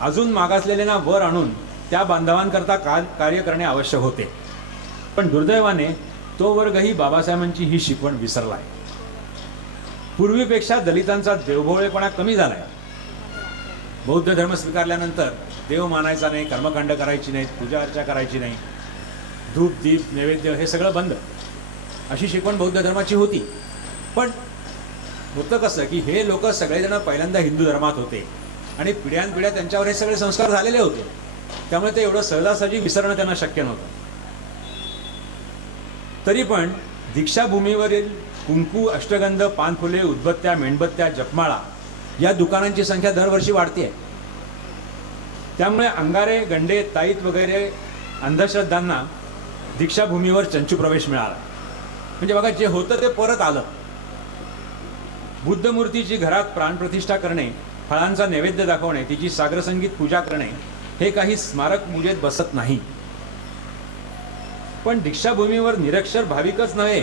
अजून मागासलेल्यांना वर आणून त्या बांधवांकरता कार्य करणे आवश्यक होते. पण दुर्दैवाने तो वर्गही बाबासाहेबांची ही शिकवण विसरला आहे. पूर्वीपेक्षा दलितांचा देवभोळेपणा कमी झाला आहे. बौद्ध धर्म स्वीकारल्यानंतर देव मानायचा नाही, कर्मकांड करायची नाहीत, पूजा अर्चा करायची नाही, धूप दीप नैवेद्य हे सगळं बंद, अशी शिकवण बौद्ध धर्माची होती. पण होतं कसं की हे लोक सगळेजण पहिल्यांदा हिंदू धर्मात होते आणि पिढ्यानपिढ्या त्यांच्यावर हे सगळे संस्कार झालेले होते, त्यामुळे ते एवढं सहजासहजी विसरणं त्यांना शक्य नव्हतं. तरी पण दीक्षाभूमीवरील कुंकू, अष्टगंध, पानफुले, उदबत्त्या, मेणबत्त्या, जपमाळा या दुकानांची संख्या दरवर्षी वाढते. त्यामुळे अंगारे, गंडे, ताईत वगैरे अंधश्रद्धांना दीक्षाभूमीवर चंचू प्रवेश मिळाला. म्हणजे बघा, जे होतं ते परत आलं. बुद्ध मूर्तीची घरात प्राणप्रतिष्ठा करणे, फळांचा नैवेद्य दाखवणे, तिची सागरसंगीत पूजा करणे हे काही स्मारक पूजेत बसत नाही. पण दीक्षाभूमीवर निरक्षर भाविकच नव्हे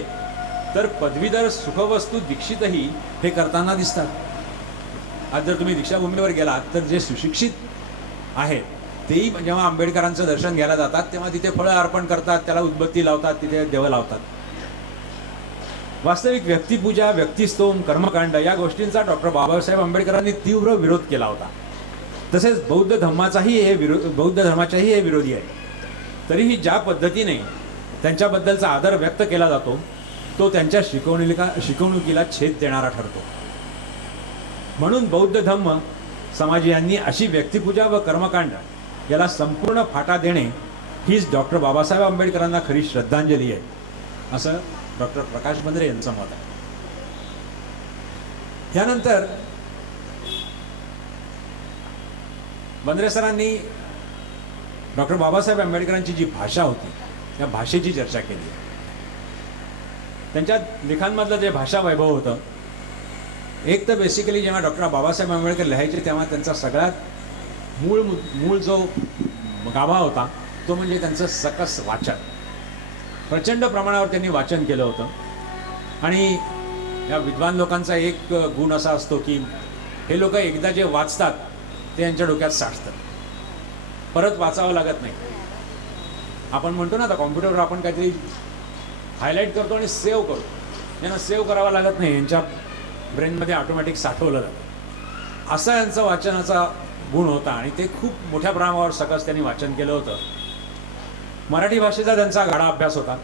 तर पदवीधर सुखवस्तू दीक्षितही हे करताना दिसतात. आज जर तुम्ही दीक्षाभूमीवर गेलात तर जे सुशिक्षित आहेत तेही जेव्हा आंबेडकरांचं दर्शन घ्यायला जातात तेव्हा तिथे फळं अर्पण करतात, त्याला उदबत्ती लावतात, तिथे देव लावतात. वास्तविक व्यक्तिपूजा, व्यक्तिस्तोम, कर्मकांड या गोष्टींचा डॉक्टर बाबासाहेब आंबेडकरांनी तीव्र विरोध केला होता. तसेच बौद्ध धर्माच्याही हे विरोधी आहे. तरीही ज्या पद्धतीने त्यांच्याबद्दलचा आदर व्यक्त केला जातो तो त्यांच्या शिकवणुकीला छेद देणारा ठरतो. म्हणून बौद्ध धम्म समाजियांनी अशी व्यक्तिपूजा व कर्मकांड याला संपूर्ण फाटा देणे हीच डॉक्टर बाबासाहेब आंबेडकरांना खरी श्रद्धांजली आहे, असं डॉक्टर प्रकाश बंद्रे यांचं मत आहे. यानंतर बंद्रे सरांनी डॉक्टर बाबासाहेब आंबेडकरांची जी भाषा होती त्या भाषेची चर्चा केली. त्यांच्या लेखांमधलं जे भाषा वैभव होतं, एक तर बेसिकली जेव्हा डॉक्टर बाबासाहेब आंबेडकर लिहायचे तेव्हा त्यांचा सगळ्यात मूळ जो गाभा होता तो म्हणजे त्यांचं सकस वाचन. प्रचंड प्रमाणावर त्यांनी वाचन केलं होतं. आणि या विद्वान लोकांचा एक गुण असा असतो की हे लोक एकदा जे वाचतात ते यांच्या डोक्यात साठतं, परत वाचावं लागत नाही. आपण म्हणतो ना, आता कॉम्प्युटरवर आपण काहीतरी हायलाईट करतो आणि सेव्ह करतो, यांना सेव्ह करावं लागत नाही, यांच्या ब्रेनमध्ये ऑटोमॅटिक साठवलं जातं. असा यांचा वाचनाचा गुण होता आणि ते खूप मोठ्या प्रमाणावर सकस त्यांनी वाचन केलं होतं. मराठी भाषेचा त्यांचा गाढा अभ्यास होता.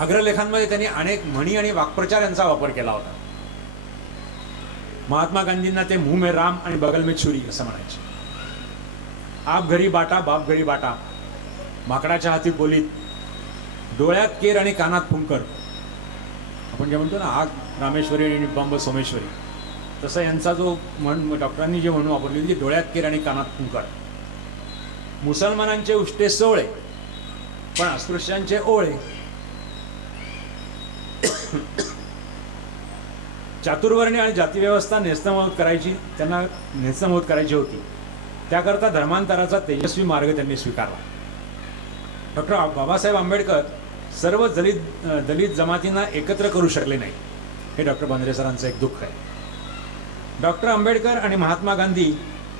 अग्रलेखांमध्ये त्यांनी अनेक म्हणी आणि वाक्प्रचार यांचा वापर केला होता. महात्मा गांधींना ते मुंह में राम आणि बगल में छुरी असं म्हणायचे. आप घरी बाटा, बाप घरी बाटा, माकडाच्या हाती बोलीत, डोळ्यात केर आणि कानात फुंकर. आपण जे म्हणतो ना, आग रामेश्वरी आणि बंब सोमेश्वरी, तसं यांचा जो डॉक्टरांनी जे म्हणून वापरली की डोळ्यात केर आणि कानात फुंकर. मुसलमानांचे उष्टे सोळे पण अस्पृश्यांचे ओळे. चातुर्वर्णी आणि जातीव्यवस्था त्यांना नेस्तनाबूत करायची होती. त्याकरता धर्मांतराचा तेजस्वी मार्ग त्यांनी स्वीकारला. डॉक्टर बाबासाहेब आंबेडकर सर्व दलित जमातींना एकत्र करू शकले नाही, हे डॉक्टर बंद्रे सरांचं एक दुःख आहे. डॉक्टर आंबेडकर आणि महात्मा गांधी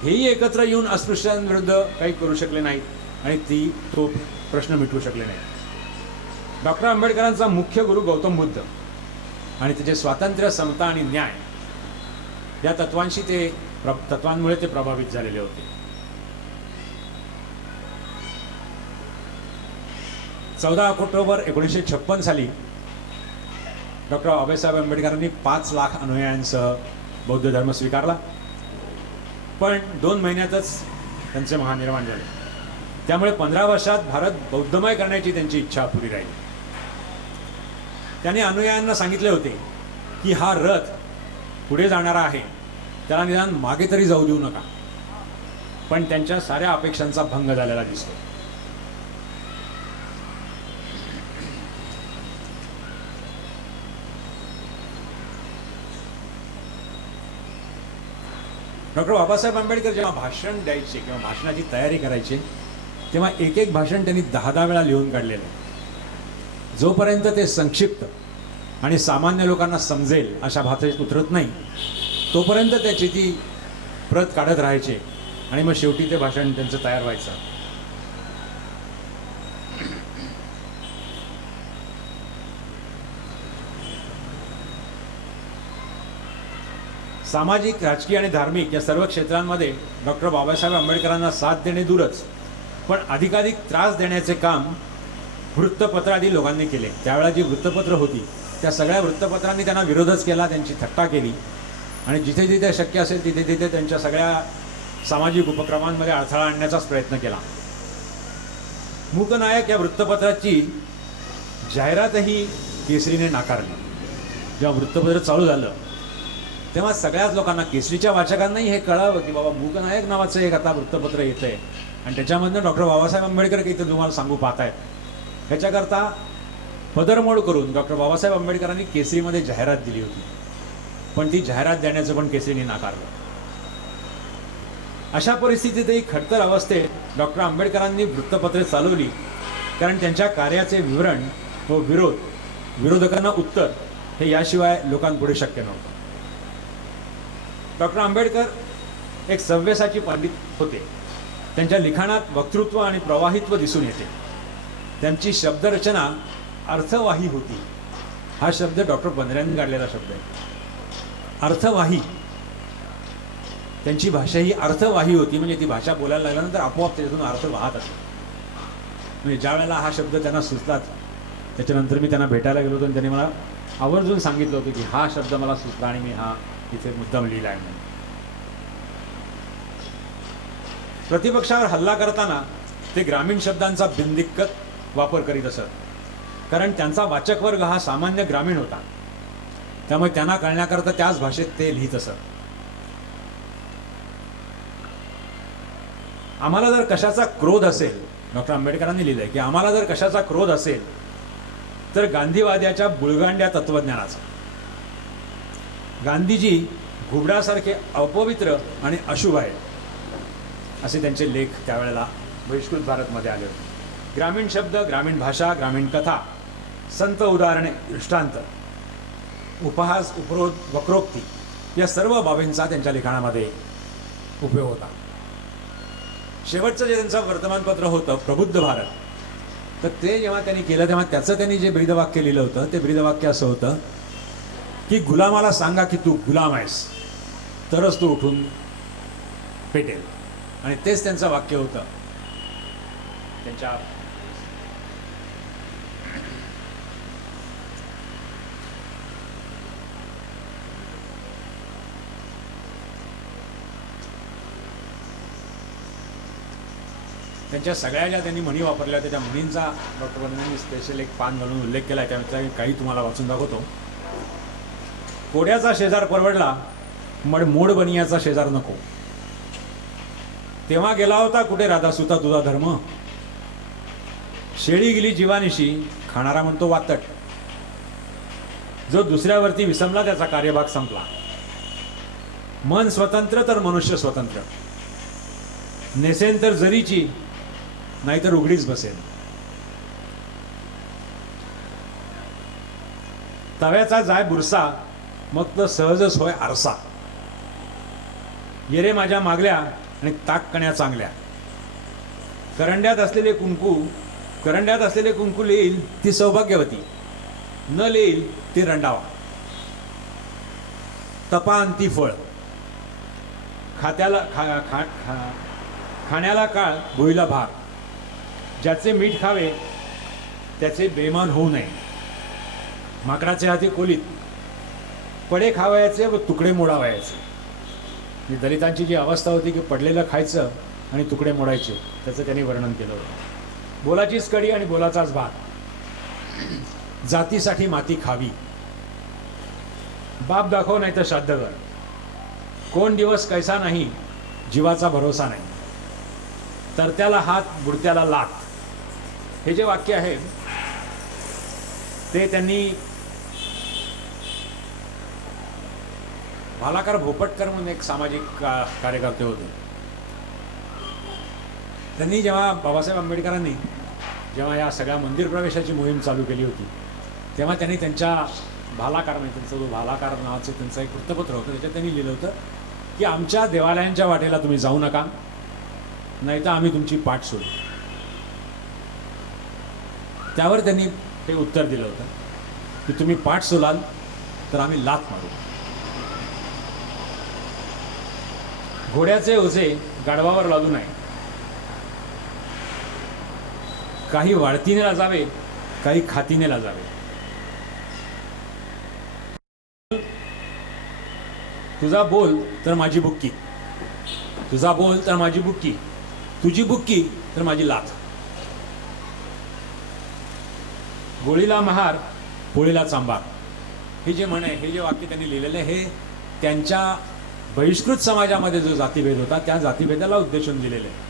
हेही एकत्र येऊन अस्पृश्यांविरुद्ध काही करू शकले नाहीत आणि तो प्रश्न मिटवू शकले नाहीत. डॉक्टर आंबेडकरांचा मुख्य गुरु गौतम बुद्ध आणि त्याचे स्वातंत्र्य, समता आणि न्याय या तत्वांमुळे ते प्रभावित झालेले होते. 14 ऑक्टोबर 1956 साली डॉक्टर बाबासाहेब आंबेडकरांनी 5 लाख अनुयायांसह बौद्ध धर्म स्वीकारला. पण 2 महिन्यातच त्यांचे महानिर्वाण झाले. त्यामुळे 15 वर्षात भारत बौद्धमय करण्याची त्यांची इच्छा अपुरी राहिली. त्यांनी अनुयायांना सांगितले होते की हा रथ पुढे जाणारा आहे, त्याला निदान मागे तरी जाऊ देऊ नका. पण त्यांच्या साऱ्या अपेक्षांचा भंग झालेला दिसतो. डॉक्टर बाबासाहेब आंबेडकर जेव्हा भाषण द्यायचे किंवा भाषणाची तयारी करायची तेव्हा एक भाषण त्यांनी 10 वेळा लिहून काढलेलं. जोपर्यंत ते संक्षिप्त आणि सामान्य लोकांना समजेल अशा भाषेत उतरत नाही तोपर्यंत त्याची ती प्रत काढत राहायचे आणि मग शेवटी ते भाषण त्यांचं तयार व्हायचं. सामाजिक, राजकीय आणि धार्मिक या सर्व क्षेत्रांमध्ये डॉक्टर बाबासाहेब आंबेडकरांना साथ देणे दूरच पण अधिकाधिक त्रास देण्याचे काम वृत्तपत्रादी लोकांनी केले. त्यावेळेला जी वृत्तपत्र होती त्या सगळ्या वृत्तपत्रांनी त्यांना विरोधच केला, त्यांची थट्टा केली आणि जिथे जिथे शक्य असेल तिथे तिथे त्यांच्या सगळ्या सामाजिक उपक्रमांमध्ये अडथळा आणण्याचाच प्रयत्न केला. मूकनायक या वृत्तपत्राची जाहिरातही केसरीने नाकारली. जेव्हा वृत्तपत्र चालू झालं तेव्हा सगळ्याच लोकांना, केसरीच्या वाचकांनाही हे कळावं की बाबा मूकनायक नावाचं एक आता वृत्तपत्र येतं आहे आणि त्याच्यामधनं डॉक्टर बाबासाहेब आंबेडकर काहीतरी तुम्हाला सांगू पाहतायत. ह्याच्याकरता पदरमोड करून डॉक्टर बाबासाहेब आंबेडकरांनी केसरीमध्ये जाहिरात दिली होती, पण ती जाहिरात देण्याचं पण केसरीने नाकारलं. अशा परिस्थितीतही खडतर अवस्थेत डॉक्टर आंबेडकरांनी वृत्तपत्रे चालवली, कारण त्यांच्या कार्याचे विवरण व विरोधकांना उत्तर हे याशिवाय लोकांपुढे शक्य नव्हतं. डॉक्टर आंबेडकर एक सव्यसाची पंडित होते. त्यांच्या लिखाणात वक्तृत्व आणि प्रवाहित्व दिसून येते. त्यांची शब्दरचना अर्थवाही होती. हा शब्द डॉक्टर बंद्रेंनी काढलेला शब्द आहे, अर्थवाही. त्यांची भाषा ही अर्थवाही होती, म्हणजे ती भाषा बोलायला लागल्यानंतर आपोआप त्याच्यातून अर्थ वाहत असे. म्हणजे ज्या वेळेला हा शब्द त्यांना सुचलाच, त्याच्यानंतर मी त्यांना भेटायला गेलो होतो आणि त्यांनी मला आवर्जून सांगितलं होतं की हा शब्द मला सुचला आणि मी हा इथे मुद्दाम लिहिला आहे म्हणून. प्रतिपक्षावर हल्ला करताना ते ग्रामीण शब्दांचा बिनदिक्कत वापर करीत असत, कारण त्यांचा वाचक वर्ग हा सामान्य ग्रामीण होता. त्यामुळे त्यांना कळण्याकरता त्याच भाषेत ते लिहित असत. आम्हाला जर कशाचा क्रोध असेल, डॉक्टर आंबेडकरांनी लिहिलंय की आम्हाला जर कशाचा क्रोध असेल तर गांधीवाद्याच्या बुळगांड्या तत्वज्ञानाचा. गांधीजी घुबडासारखे अपवित्र आणि अशुभ आहेत असे त्यांचे लेख त्यावेळेला बहिष्कृत भारतमध्ये आले होते. ग्रामीण शब्द, ग्रामीण भाषा, ग्रामीण कथा, संत उदाहरणे, दृष्टांत, उपहास, उपरोध, वक्रोक्ती या सर्व बाबींचा त्यांच्या लिखाणामध्ये उपयोग होता. शेवटचं जे त्यांचं वर्तमानपत्र होतं प्रबुद्ध भारत, तर ते जेव्हा त्यांनी केलं तेव्हा त्याचं त्यांनी जे ब्रीदवाक्य लिहिलं होतं ते ब्रीदवाक्य असं होतं की गुलामाला सांगा की तू गुलाम आहेस, तरच तू उठून पेटेल. आणि तेच त्यांचं वाक्य होतं त्यांच्या त्यांच्या सगळ्या ज्या त्यांनी म्हणी वापरल्या होत्या त्या म्हणींचा डॉक्टर बंद्रेंनी स्पेशल एक पान घालून उल्लेख केला आहे. त्याचा काही तुम्हाला वाचून दाखवतो. कोड्याचा शेजार परवडला मग मोड बनियाचा शेजार नको. तेव्हा गेला होता कुठे राधासुता तुझा धर्म. शेळी गेली जीवानिशी खाणारा म्हणतो वातट. जो दुसऱ्यावरती विसमला त्याचा कार्यभाग संपला. मन स्वतंत्र तर मनुष्य स्वतंत्र. नेसेन तर जरीची नाहीतर उघडीच बसेल. तव्याचा जाय बुरसा मग तर सहजच होय आरसा. ये रे माझ्या मागल्या आणि ताककण्या चांगल्या. करंड्यात असलेले कुंकू लिहिल ती सौभाग्यवती, न लिहिल ती रंडावा. तपांती फळ खाण्याला काळ भुईला भार. ज्याचे मीठ खावे त्याचे बेमान होऊ नये. माकडाचे हाती कोलीत पडे खावायचे व तुकडे मोडावायचे. ही दलितांची जी अवस्था होती की पडलेलं खायचं आणि तुकडे मोडायचे, त्याचं त्यांनी वर्णन केलं होतं. बोलाचीच कडी आणि बोलाचाच भात. जातीसाठी माती खावी. बाप दाखव नाही तर श्राद्ध कर. कोण दिवस कैसा नाही जीवाचा भरोसा नाही. तरत्याला हात बुडत्याला लाथ. हे जे वाक्य आहे ते त्यांनी भालाकर भोपटकर म्हणून एक सामाजिक कार्यकर्ते होते. त्यांनी जेव्हा बाबासाहेब आंबेडकरांनी जेव्हा या सगळ्या मंदिर प्रवेशाची मोहीम चालू केली होती तेव्हा त्यांनी त्यांच्या भालाकार म्हणजे त्यांचा जो भालाकार नावाचं त्यांचं एक वृत्तपत्र होतं त्याच्यात त्यांनी लिहिलं होतं की आमच्या देवालयांच्या वाटेला तुम्ही जाऊ नका, नाही तर आम्ही तुमची पाठ सोडू. त्यावर त्यांनी हे उत्तर दिलं होतं की तुम्ही पाठ सोलाल तर आम्ही लाथ मारू. घोड्याचे ओझे गाढवावर लादू नये. काही वाढतीने लाजावे, काही खातीने लाजावे. तुझा बोल तर माझी बुक्की, तुझा बोल तर माझी बुक्की, तुझी बुक्की तर माझी लाथ. गोळीला महार, पोळीला चांबार, हे जे म्हण आहे, हे जे वाक्य त्यांनी लिहिलेलं आहे, हे त्यांच्या बहिष्कृत समाजामध्ये जो जातीभेद होता त्या जातीभेदाला उद्देशून दिलेलं आहे.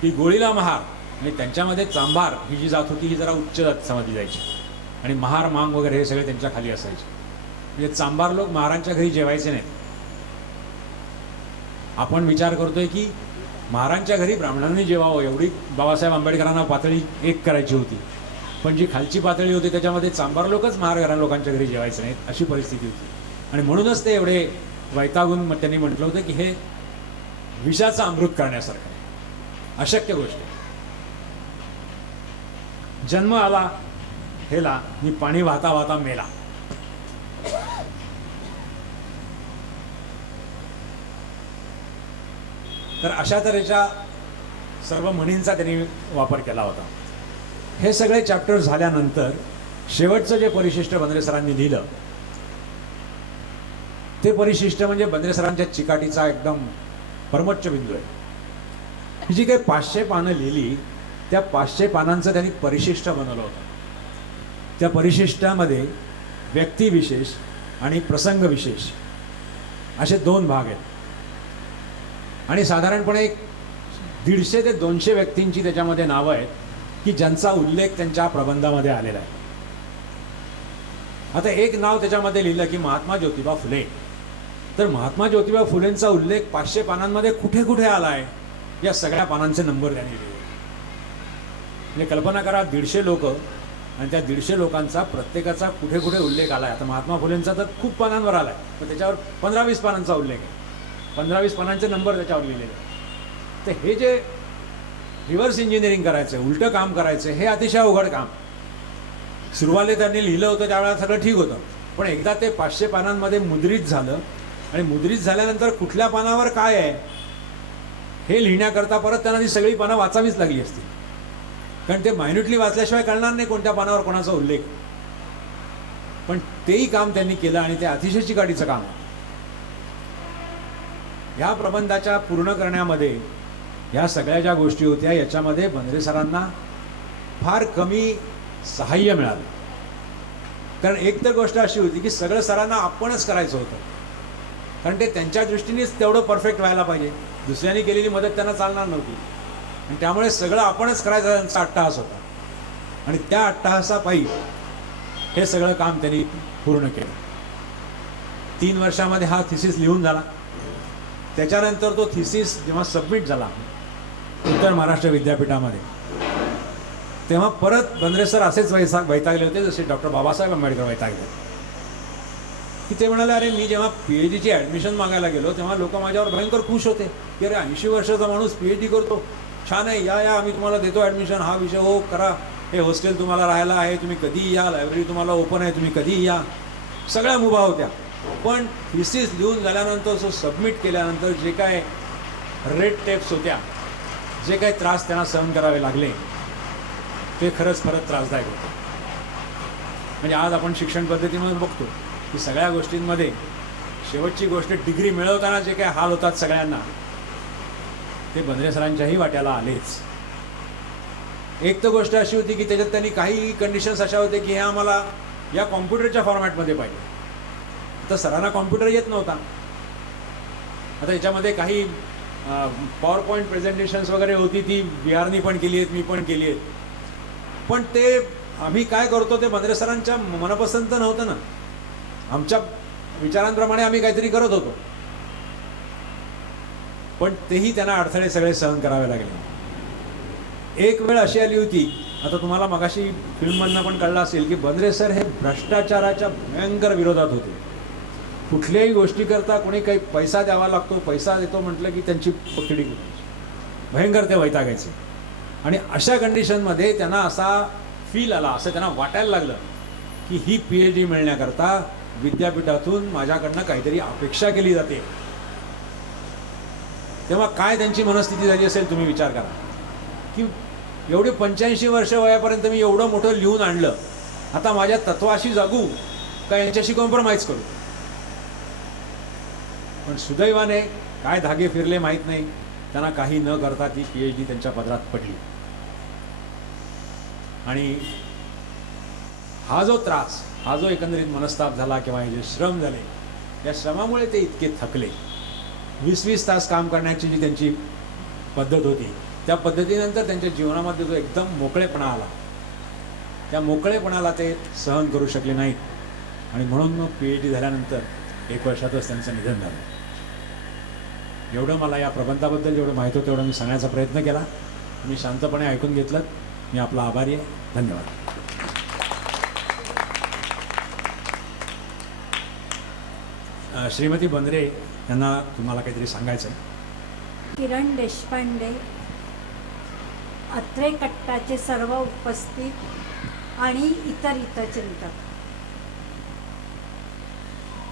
की गोळीला महार आणि त्यांच्यामध्ये चांभार ही जी जात होती ही जरा उच्च जात समजली जायची आणि महार मांग वगैरे हे सगळे त्यांच्या खाली असायचे. म्हणजे चांभार लोक महारांच्या घरी जेवायचे नाहीत. आपण विचार करतोय की महारांच्या घरी ब्राह्मणांनी जेवावं एवढी बाबासाहेब आंबेडकरांना पातळी एक करायची होती, पण जी खालची पातळी होती त्याच्यामध्ये चांभार लोकच महार लोकांच्या घरी जेवायचे नाहीत अशी परिस्थिती होती. आणि म्हणूनच ते एवढे वैतागून त्यांनी म्हटलं होतं की हे विषाचं अमृत करण्यासारखं आहे, अशक्य गोष्ट आहे. जन्म आला हेला मी पाणी वाहता वाहता मेला. तर अशा तऱ्हेच्या सर्व म्हणींचा त्यांनी वापर केला होता. हे सगळे चॅप्टर झाल्यानंतर शेवटचं जे परिशिष्ट बंद्रे सरांनी लिहिलं ते परिशिष्ट म्हणजे बंद्रे सरांच्या चिकाटीचा एकदम परमोच्च बिंदू आहे. ही जी काही 500 पानं लिहिली त्या 500 पानांचं त्यांनी परिशिष्ट बनवलं होतं. त्या परिशिष्टामध्ये व्यक्तिविशेष आणि प्रसंगविशेष असे 2 भाग आहेत आणि साधारणपणे 150 ते 200 व्यक्तींची त्याच्यामध्ये नावं आहेत की ज्यांचा उल्लेख त्यांच्या प्रबंधामध्ये आलेला आहे. आता एक नाव त्याच्यामध्ये लिहिलं की महात्मा ज्योतिबा फुले. तर महात्मा ज्योतिबा फुलेंचा उल्लेख 500 पानांमध्ये कुठे कुठे आला आहे या सगळ्या पानांचे नंबर त्यांनी लिहिले. म्हणजे कल्पना करा 150 लोक आणि त्या 150 लोकांचा प्रत्येकाचा कुठे कुठे उल्लेख आला आहे. आता महात्मा फुलेंचा तर खूप पानांवर आला आहे, पण त्याच्यावर 15-20 पानांचा उल्लेख आहे. 15-20 पानांचे नंबर त्याच्यावर लिहिलेले आहेत. तर हे जे रिव्हर्स इंजिनिअरिंग करायचं, उलटं काम करायचं, हे अतिशय अवघड काम. सुरुवातीला त्यांनी लिहिलं होतं त्यावेळेला सगळं ठीक होतं, पण एकदा ते 500 पानांमध्ये मुद्रित झालं आणि मुद्रित झाल्यानंतर कुठल्या पानावर काय आहे हे लिहिण्याकरता परत त्यांना ती सगळी पानं वाचावीच लागली असती, कारण ते मायन्युटली वाचल्याशिवाय कळणार नाही कोणत्या पानावर कोणाचा उल्लेख. पण तेही काम त्यांनी केलं आणि ते अतिशय चिकाटीचं काम आहे. या प्रबंधाच्या पूर्ण करण्यामध्ये ह्या सगळ्या ज्या गोष्टी होत्या याच्यामध्ये बंद्रे सरांना फार कमी सहाय्य मिळालं. कारण एक तर गोष्ट अशी होती की सगळं सरांना आपणच करायचं होतं, कारण ते त्यांच्या दृष्टीनेच तेवढं परफेक्ट व्हायला पाहिजे. दुसऱ्यांनी केलेली मदत त्यांना चालणार नव्हती आणि त्यामुळे सगळं आपणच करायचा त्यांचा अट्टहास होता आणि त्या अट्टहासापायी हे सगळं काम त्यांनी पूर्ण केलं. 3 वर्षामध्ये हा थिसिस लिहून झाला. त्याच्यानंतर तो थिसिस जेव्हा सबमिट झाला उत्तर महाराष्ट्र विद्यापीठामध्ये तेव्हा परत बंद्रे सर असेच वैतागले होते जसे डॉक्टर बाबासाहेब आंबेडकर वैतागले की ते म्हणाले, अरे मी जेव्हा PhDची ॲडमिशन मागायला गेलो तेव्हा लोक माझ्यावर भयंकर खुश होते की अरे 80 वर्षाचा माणूस PhD करतो, छान आहे, या आम्ही तुम्हाला देतो ॲडमिशन, हा विषय हो करा, हे हॉस्टेल तुम्हाला राहायला आहे, तुम्ही कधीही या, लायब्ररी तुम्हाला ओपन आहे, तुम्ही कधीही या, सगळ्या मुभा होत्या. पण थिसिस लिहून झाल्यानंतर तो सबमिट केल्यानंतर जे काय रेड टेप्स होत्या, जे काही त्रास त्यांना सहन करावे लागले ते खरंच त्रासदायक होतं. म्हणजे आज आपण शिक्षण पद्धतीमध्ये बघतो की सगळ्या गोष्टींमध्ये शेवटची गोष्ट डिग्री मिळवताना जे काही हाल होतात सगळ्यांना ते बंद्रे सरांच्याही वाट्याला आलेच. एक तर गोष्ट अशी होती की त्याच्यात त्यांनी काही कंडिशन्स अशा होत्या की हे आम्हाला या कॉम्प्युटरच्या फॉर्मॅटमध्ये पाहिजे. तर सरांना कॉम्प्युटर येत नव्हता. आता याच्यामध्ये काही पॉवर पॉईंट प्रेझेंटेशन्स वगैरे होती, ती बिहारनी पण केली आहेत, मी पण केली आहेत, पण ते आम्ही काय करतो ते बंद्रे सरांच्या मनपसंत नव्हतं ना. आमच्या विचारांप्रमाणे आम्ही काहीतरी करत होतो, पण तेही त्यांना अडथळे सगळे सहन करावे लागले. एक वेळ अशी आली होती, आता तुम्हाला मगाशी फिल्ममधनं पण कळलं असेल की बंद्रे सर हे भ्रष्टाचाराच्या भयंकर विरोधात होते. कुठल्याही गोष्टीकरता कोणी काही पैसा द्यावा लागतो, पैसा देतो म्हटलं की त्यांची पकडी भयंकर ते वैतागायचे. आणि अशा कंडिशनमध्ये त्यांना असा फील आला, असं त्यांना वाटायला लागलं की ही PhD मिळण्याकरता विद्यापीठातून माझ्याकडनं काहीतरी अपेक्षा केली जाते. तेव्हा काय त्यांची मनस्थिती झाली असेल तुम्ही विचार करा की एवढी 85 वर्ष वयापर्यंत मी एवढं मोठं लिहून आणलं, आता माझ्या तत्वाशी जगू का यांच्याशी कॉम्प्रोमाइज करू? पण सुदैवाने काय धागे फिरले माहीत नाही, त्यांना काही न करता ती PhD त्यांच्या पदरात पडली. आणि हा जो त्रास, हा जो एकंदरीत मनस्ताप झाला किंवा हे जे श्रम झाले, या श्रमामुळे ते इतके थकले. 20-20 तास काम करण्याची जी त्यांची पद्धत होती, त्या पद्धतीनंतर त्यांच्या जीवनामध्ये जो एकदम मोकळेपणा आला, त्या मोकळेपणाला ते सहन करू शकले नाहीत आणि म्हणून मग PhD झाल्यानंतर 1 वर्षातच त्यांचं निधन झालं. एवढं मला या प्रबंधाबद्दल जेवढं माहीत होतं तेवढं मी सांगण्याचा प्रयत्न केला. तुम्ही शांतपणे ऐकून घेतलं, मी आपला आभारी आहे. धन्यवाद. श्रीमती बंद्रे यांना तुम्हाला काहीतरी सांगायचं आहे. किरण देशपांडे, अत्रे कट्टाचे सर्व उपस्थित आणि इतर चिंतक.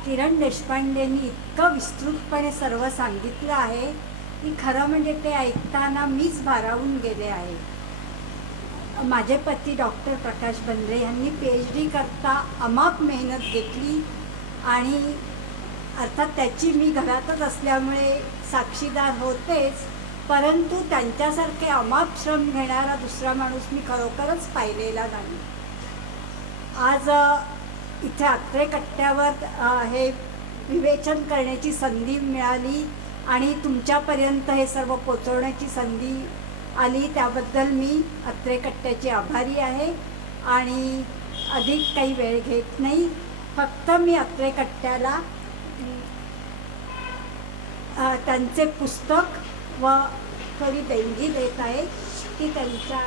किरण देशपांडेंनी इतकं विस्तृतपणे सर्व सांगितलं आहे की खरं म्हणजे ते ऐकताना मीच भारावून गेले आहे. माझे पती डॉक्टर प्रकाश बंद्रे यांनी PhD करता अमाप मेहनत घेतली आणि अर्थात त्याची मी घरातच असल्यामुळे साक्षीदार होतेच, परंतु त्यांच्यासारखे अमाप श्रम घेणारा दुसरा माणूस मी खरोखरच पाहिलेला नाही. आज इथे अत्रे कट्ट्यावर हे विवेचन करण्याची संधी मिळाली आणि तुमच्यापर्यंत हे सर्व पोचवण्याची संधी आली, त्याबद्दल मी अत्रे कट्ट्याची आभारी आहे. आणि अधिक काही वेळ घेत नाही, फक्त मी अत्रे कट्ट्याला त्यांचे पुस्तक व थोडी देणगी देत आहे की त्यांच्या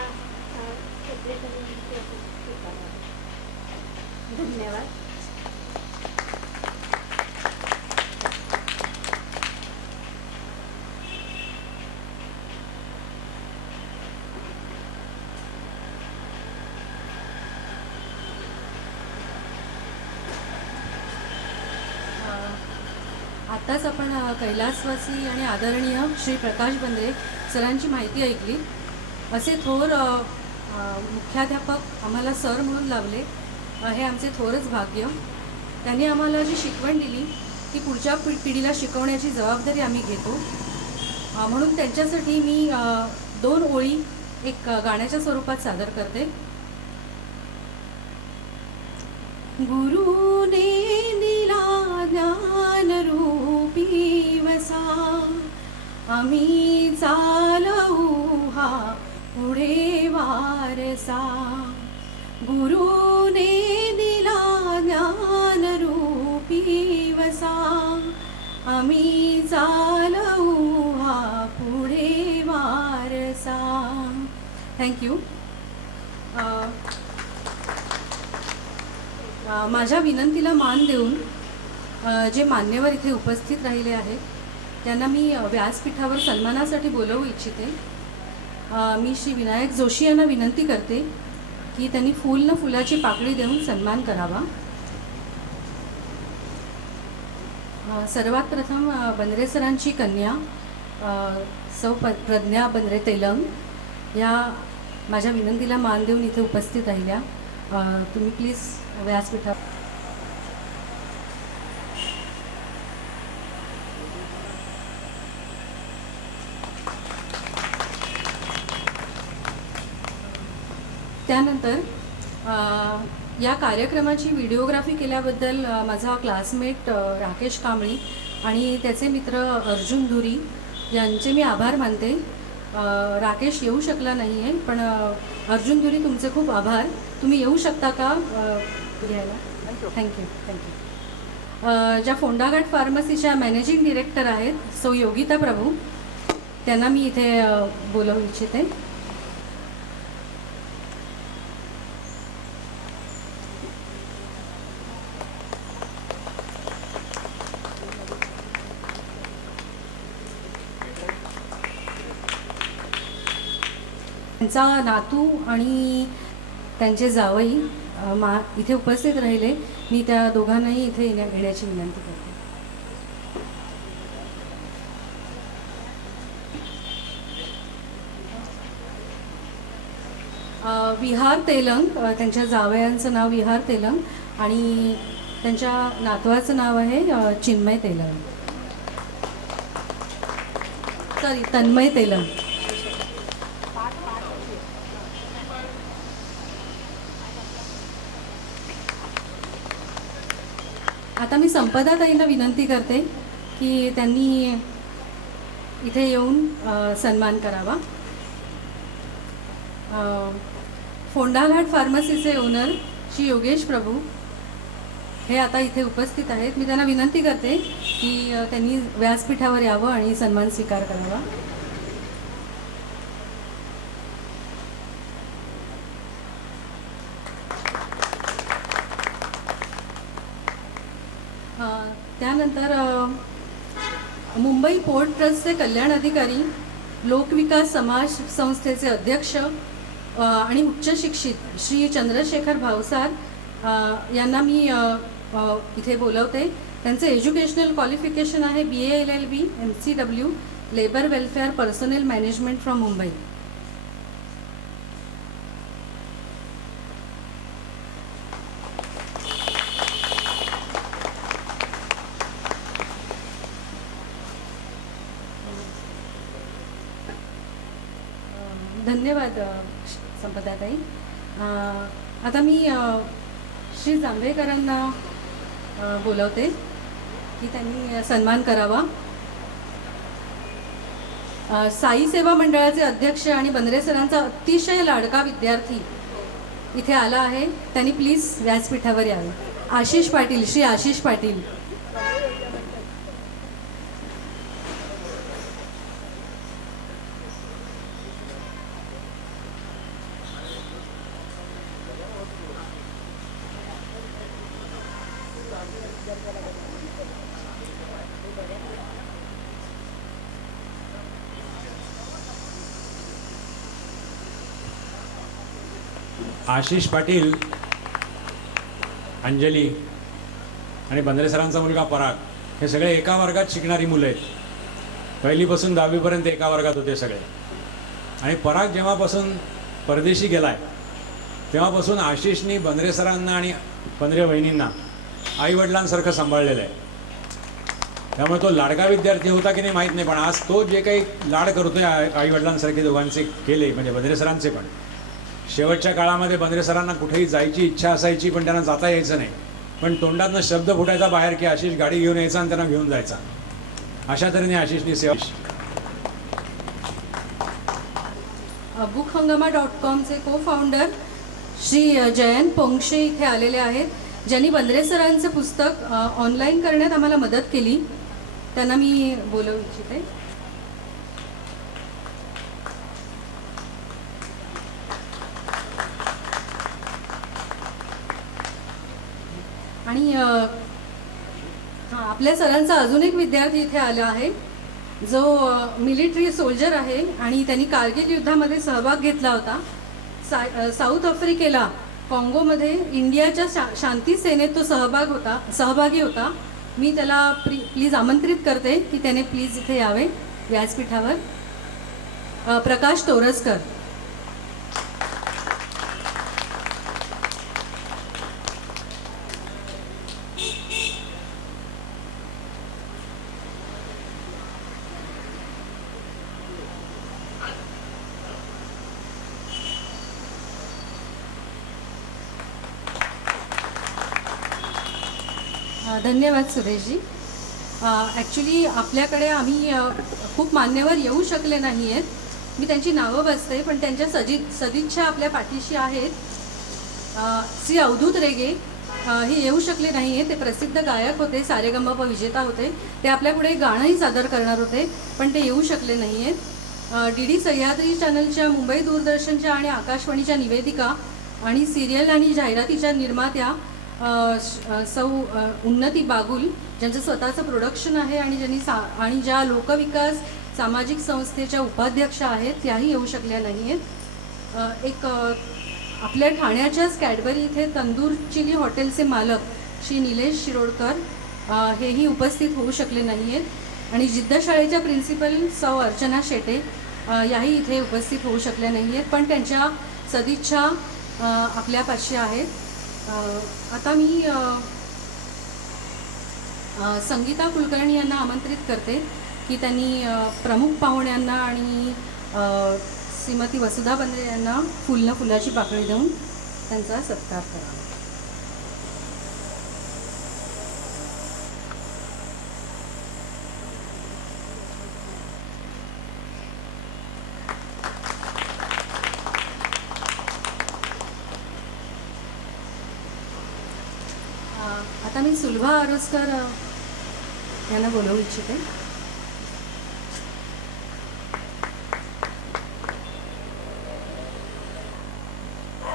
धन्यवाद. आत्ताच आपण कैलासवासी आणि आदरणीय श्री प्रकाश बंद्रे सरांची माहिती ऐकली. असे थोर मुख्याध्यापक आम्हाला सर म्हणून लाभले, हे आमचे थोरच भाग्य. त्यांनी आम्हाला जी शिकवण दिली ती पुढच्या पिढीला शिकवण्याची जबाबदारी आम्ही घेतो. म्हणून त्यांच्यासाठी मी 2 ओळी एक गाण्याच्या स्वरूपात सादर करते. गुरुने दिला ज्ञान रूपी वसा, आम्ही चालवू हा पुढे वारसा. गुरुने दिला ज्ञान रूपी वसा, आम्ही चालवू हा पुढे वारसा. थँक्यू. माझ्या विनंतीला मान देऊन जे मान्यवर इथे उपस्थित राहिले आहेत त्यांना मी व्यासपीठावर सन्मानासाठी बोलवू इच्छिते. मी श्री विनायक जोशी यांना विनंती करते की त्यांनी फुलाची पाकळी देऊन सन्मान करावा. सर्वात प्रथम बंद्रे सरांची कन्या सौ प्रज्ञा बंद्रे तेलंग या माझ्या विनंतीला मान देऊन इथे उपस्थित राहिल्या. तुम्ही प्लीज व्यासपीठा. त्यानंतर या कार्यक्रमाची व्हिडिओग्राफी केल्याबद्दल माझा क्लासमेट राकेश कांबळी आणि त्याचे मित्र अर्जुन धुरी यांचे मी आभार मानते. राकेश येऊ शकला नाही आहे, पण अर्जुन धुरी तुमचे खूप आभार. तुम्ही येऊ शकता का घ्यायला? थँक्यू. ज्या फोंडाघाट फार्मसीच्या मॅनेजिंग डिरेक्टर आहेत सौ योगिता प्रभू, त्यांना मी इथे बोलवू इच्छिते. त्यांचा नातू आणि त्यांचे जावई इथे उपस्थित राहिले. मी त्या दोघांनाही इथे येण्याची विनंती करते. विहार तेलंग, त्यांच्या जावयांचं नाव विहार तेलंग आणि त्यांच्या नातवाचं नाव आहे चिन्मय तेलंग, सॉरी तन्मय तेलंग. आता मी संपदा ताईंना विनंती करते की त्यांनी इथे येऊन सन्मान करावा. फोंडाघाट फार्मसीचे ओनर श्री योगेश प्रभू हे आता इथे उपस्थित आहेत. मी त्यांना विनंती करते की त्यांनी व्यासपीठावर यावं आणि सन्मान स्वीकार करावा. त्यानंतर मुंबई पोर्ट ट्रस्टचे कल्याण अधिकारी, लोकविकास समाज संस्थेचे अध्यक्ष आणि उच्च शिक्षित श्री चंद्रशेखर भावसार यांना मी इथे बोलवते. त्यांचं एज्युकेशनल क्वालिफिकेशन आहे BA LLB MCW labour welfare personal management from Mumbai. धन्यवाद संपदाताई. आता मी श्री जांभेकरांना बोलवते की त्यांनी सन्मान करावा. साई सेवा मंडळाचे अध्यक्ष आणि बंद्रे सरांचा अतिशय लाडका विद्यार्थी इथे आला आहे. त्यांनी प्लीज व्यासपीठावर यावे. आशिष पाटील, श्री आशिष पाटील. आशिष पाटील, अंजली आणि बंद्रे सरांचा मुलगा पराग हे सगळे एका वर्गात शिकणारी मुलं आहेत. पहिलीपासून 10वीपर्यंत एका वर्गात होते सगळे. आणि पराग जेव्हापासून परदेशी गेला आहे तेव्हापासून आशिषनी बंद्रे सरांना आणि बंद्रे वहिनींना आईवडिलांसारखं सांभाळलेलं आहे. त्यामुळे तो लाडका विद्यार्थी होता की नाही माहीत नाही, पण आज तो जे काही लाड करतोय आईवडिलांसारखे दोघांचे केले, म्हणजे बंद्रे सरांचे पण. शेवटच्या काळामध्ये बंद्रे सरांना कुठेही जायची इच्छा असायची पण त्यांना जाता यायचं नाही, पण तोंडातनं शब्द फुटायचा बाहेर की आशिष गाडी घेऊन यायचा आणि त्यांना घेऊन जायचा. अशा तऱ्हेने आशिषनी सेवा. बुकहंगामा.comचे को फाउंडर श्री जयंत पोंक्षे इथे आलेले आहेत, ज्यांनी बंद्रे सरांचं पुस्तक ऑनलाईन करण्यात आम्हाला मदत केली. त्यांना मी बोलवू इच्छिते. आणि आपल्या सरांचा अजून एक विद्यार्थी इथे आला आहे जो मिलिटरी सोल्जर आहे आणि त्यांनी कारगिल युद्धामध्ये सहभाग घेतला होता. साऊथ आफ्रिकेला, काँगोमध्ये इंडियाच्या शांती सेनेत तो सहभागी होता. मी त्याला प्लीज आमंत्रित करते की त्याने प्लीज इथे यावे व्यासपीठावर. प्रकाश तोरसकर. धन्यवाद सुरेशजी. ॲक्च्युली आपल्याकडे आम्ही खूप मान्यवर येऊ शकले नाही आहेत. मी त्यांची नावं बसते पण त्यांच्या सदिच्छा आपल्या पाठीशी आहेत. श्री अवधूत रेगे हे येऊ शकले नाही आहेत. ते प्रसिद्ध गायक होते, सारेगमप विजेता होते. ते आपल्यापुढे गाणंही सादर करणार होते पण ते येऊ शकले नाही आहेत. DD सह्याद्री चॅनलच्या, मुंबई दूरदर्शनच्या आणि आकाशवाणीच्या निवेदिका आणि सिरियल आणि जाहिरातीच्या निर्मात्या सौ उन्नती बागुल, ज्यांचं स्वतःचं प्रोडक्शन आहे आणि ज्यांनी ज्या लोकविकास सामाजिक संस्थेच्या उपाध्यक्ष आहेत त्याही येऊ शकल्या नाही आहेत. एक आपल्या ठाण्याच्याच कॅडबरी इथे तंदूर चिली हॉटेलचे मालक श्री निलेश शिरोडकर हेही उपस्थित होऊ शकले नाही आहेत. आणि जिद्द शाळेच्या प्रिन्सिपल सौ अर्चना शेटे याही इथे उपस्थित होऊ शकल्या नाही आहेत. पण त्यांच्या सदिच्छा आपल्यापाशी आहेत. आता मी संगीता कुलकर्णी यांना आमंत्रित करते की त्यांनी प्रमुख पाहुण्यांना आणि श्रीमती वसुधा बंद्रे यांना फुलाची पाकळी देऊन त्यांचा सत्कार करावा. आता मी सुलभा आरोसकर यांना बोलवू इच्छिते.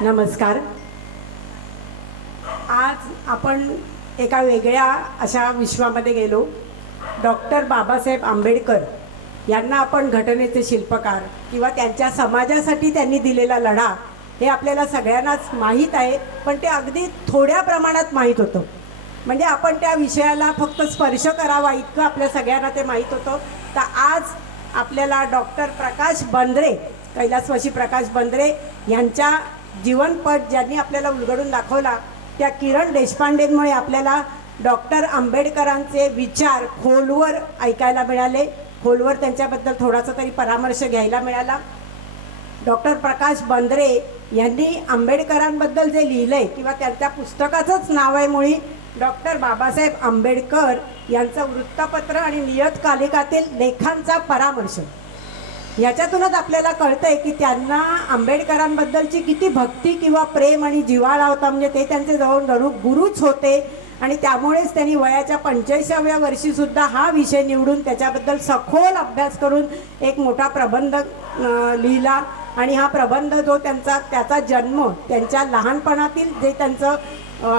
नमस्कार. आज आपण एका वेगळ्या अशा विश्वामध्ये गेलो. डॉक्टर बाबासाहेब आंबेडकर यांना आपण घटनेचे शिल्पकार किंवा त्यांच्या समाजासाठी त्यांनी दिलेला लढा हे आपल्याला सगळ्यांनाच माहीत आहे, पण ते अगदी थोड्या प्रमाणात माहीत होतं. म्हणजे आपण त्या विषयाला फक्त स्पर्श करावा इतकं आपल्या सगळ्यांना ते माहीत होतं. तर आज आपल्याला डॉक्टर प्रकाश बंद्रे, कैलासवासी प्रकाश बंद्रे यांच्या जीवनपट ज्यांनी आपल्याला उलगडून दाखवला, त्या किरण देशपांडेंमुळे आपल्याला डॉक्टर आंबेडकरांचे विचार खोलवर ऐकायला मिळाले, खोलवर त्यांच्याबद्दल थोडासा तरी परामर्श घ्यायला मिळाला. डॉक्टर प्रकाश बंद्रे यांनी आंबेडकरांबद्दल जे लिहिलं आहे किंवा त्यांच्या पुस्तकाचंच नाव आहे मुळी डॉक्टर बाबासाहेब आंबेडकर यांचं वृत्तपत्र आणि नियतकालिकातील लेखांचा परामर्श. याच्यातूनच आपल्याला कळतं आहे की त्यांना आंबेडकरांबद्दलची किती भक्ती किंवा प्रेम आणि जिव्हाळा होता. म्हणजे ते त्यांचे जवळ गुरुच होते आणि त्यामुळेच त्यांनी वयाच्या 85व्या वर्षीसुद्धा हा विषय निवडून त्याच्याबद्दल सखोल अभ्यास करून एक मोठा प्रबंध लिहिला. आणि हा प्रबंध जो त्याचा जन्म त्यांच्या लहानपणातील जे त्यांचं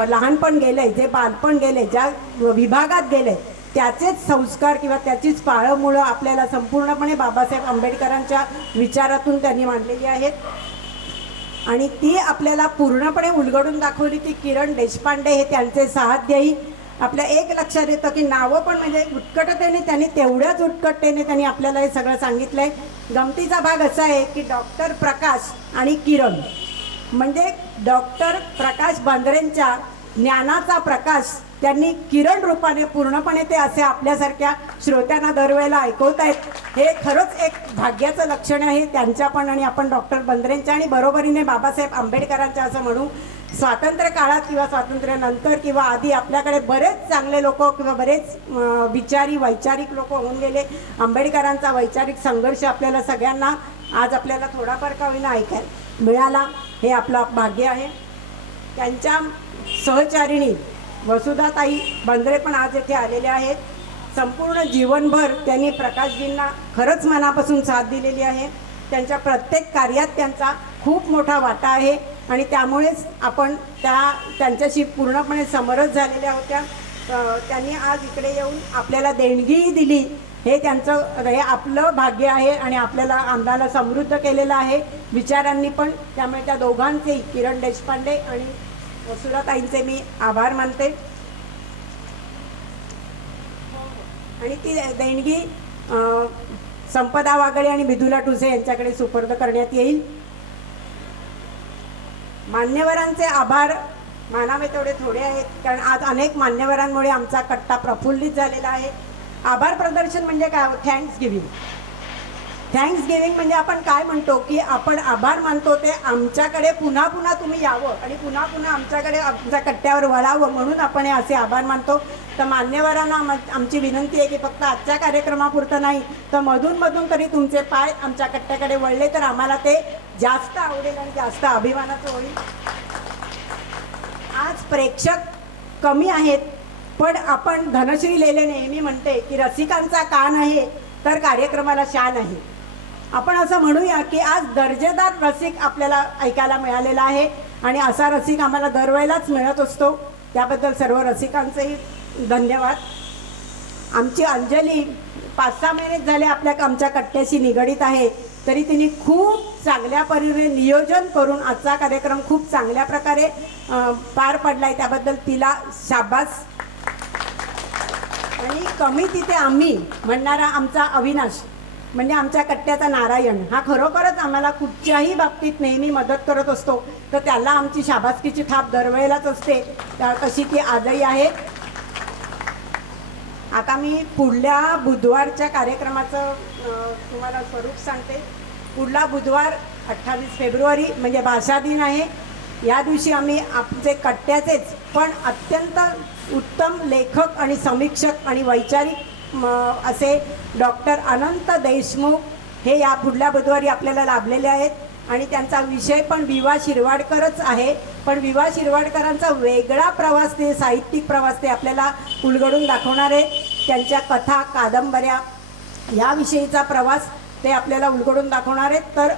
लहानपण गेलं आहे, जे बालपण गेले, ज्या विभागात गेले त्याचेच संस्कार किंवा त्याचीच पाळंमुळं आपल्याला संपूर्णपणे बाबासाहेब आंबेडकरांच्या विचारातून त्यांनी मांडलेली आहेत. आणि ती आपल्याला पूर्णपणे उलगडून दाखवली ती किरण देशपांडे हे त्यांचे सहाध्यायी. आपल्या एक लक्षात येतं की नावं पण म्हणजे उत्कटतेने त्यांनी तेवढ्याच उत्कटतेने त्यांनी आपल्याला हे सगळं सांगितलं आहे. गमतीचा भाग असा आहे की डॉक्टर प्रकाश आणि किरण म्हणजे डॉक्टर प्रकाश बंद्रेंच्या ज्ञानाचा प्रकाश त्यांनी किरण रूपाने पूर्णपणे ते असे आपल्यासारख्या श्रोत्यांना दरवेळेला ऐकवतायत. हे खरंच एक भाग्याचं लक्षण आहे त्यांच्या पण आणि आपण डॉक्टर बंद्रेंच्या आणि बरोबरीने बाबासाहेब आंबेडकरांच्या असं म्हणू. स्वातंत्र्य काळात किंवा स्वातंत्र्यानंतर किंवा आधी आपल्याकडे बरेच चांगले लोक किंवा बरेच विचारी वैचारिक लोक होऊन गेले. आंबेडकरांचा वैचारिक संघर्ष आपल्याला सगळ्यांना आज आपल्याला थोडाफार का होईना ऐकायला मिळाला, हे आपलं भाग्य आहे. त्यांच्या सहचारिणी वसुधाताई बंद्रे पण आज येथे आलेल्या आहेत. संपूर्ण जीवनभर त्यांनी प्रकाशजींना खरंच मनापासून साथ दिलेली आहे. त्यांच्या प्रत्येक कार्यात त्यांचा खूप मोठा वाटा आहे आणि त्यामुळेच आपण त्यांच्याशी पूर्णपणे समरस झालेल्या होत्या. त्यांनी आज इकडे येऊन आपल्याला देणगीही दिली, हे त्यांचं हे आपलं भाग्य आहे आणि आपल्याला आम्हाला समृद्ध केलेलं आहे विचारांनी पण. त्यामुळे त्या दोघांचे, किरण देशपांडे आणि वसुधाताईंचे मी आभार मानते. आणि ती देणगी संपदा वागळे आणि मिदुला ठुसे यांच्याकडे सुपूर्द करण्यात येईल. मान्यवरांचे आभार मानावे तेवढे थोडे आहेत, कारण आज अनेक मान्यवरांमुळे आमचा कट्टा प्रफुल्लित झालेला आहे. आभार प्रदर्शन म्हणजे काय? Thanks giving. थँक्स गिव्हिंग म्हणजे आपण काय म्हणतो की आपण आभार मानतो ते आमच्याकडे पुन्हा पुन्हा तुम्ही यावं आणि पुन्हा पुन्हा आमच्याकडे आमच्या कट्ट्यावर वळावं म्हणून आपण हे असे आभार मानतो. तर मान्यवरांना आमची विनंती आहे की फक्त आजच्या कार्यक्रमापुरतं नाही तर मधून मधून तरी तुमचे पाय आमच्या कट्ट्याकडे वळले तर आम्हाला ते जास्त आवडेल आणि जास्त अभिमानाचं होईल. आज प्रेक्षक कमी आहेत, पण आपण धनश्री लेले नेहमी म्हणते की रसिकांचा कान आहे तर कार्यक्रमाला शान आहे. आपण असं म्हणूया की आज दर्जेदार रसिक आपल्याला ऐकायला मिळालेला आहे आणि असा रसिक आम्हाला दरवेळेलाच मिळत असतो. त्याबद्दल सर्व रसिकांचेही धन्यवाद. आमची अंजली 5-6 महिने झाले आमच्या कट्ट्याशी निगडीत आहे, तरी तिने खूप चांगल्या परीने नियोजन करून आजचा कार्यक्रम खूप चांगल्या प्रकारे पार पडला आहे. त्याबद्दल तिला शाबास. आणि कमी तिथे आम्ही म्हणणारा आमचा अविनाश, म्हणजे आमच्या कट्ट्याचा नारायण हा खरोखरच आम्हाला कुठच्याही बाबतीत नेहमी मदत करत असतो, तर त्याला आमची शाबासकीची थाप दरवेळेलाच असते, तशी ती आजही आहे. आता मी पुढल्या बुधवारच्या कार्यक्रमाचं तुम्हाला स्वरूप सांगते. पुढला बुधवार 28 फेब्रुवारी म्हणजे भाषा दिन आहे. या दिवशी आम्ही आमचे कट्ट्याचेच पण अत्यंत उत्तम लेखक आणि समीक्षक आणि वैचारिक असे डॉक्टर अनंत देशमुख हे या पुढल्या बुधवारी आपल्याला लाभलेले आहेत आणि त्यांचा विषय पण विवा शिरवाडकरच आहे. पण विवा शिरवाडकरांचा वेगळा प्रवास, ते साहित्यिक प्रवास ते आपल्याला उलगडून दाखवणार आहे. त्यांच्या कथा, कादंबऱ्या याविषयीचा प्रवास ते आपल्याला उलगडून दाखवणार आहेत. तर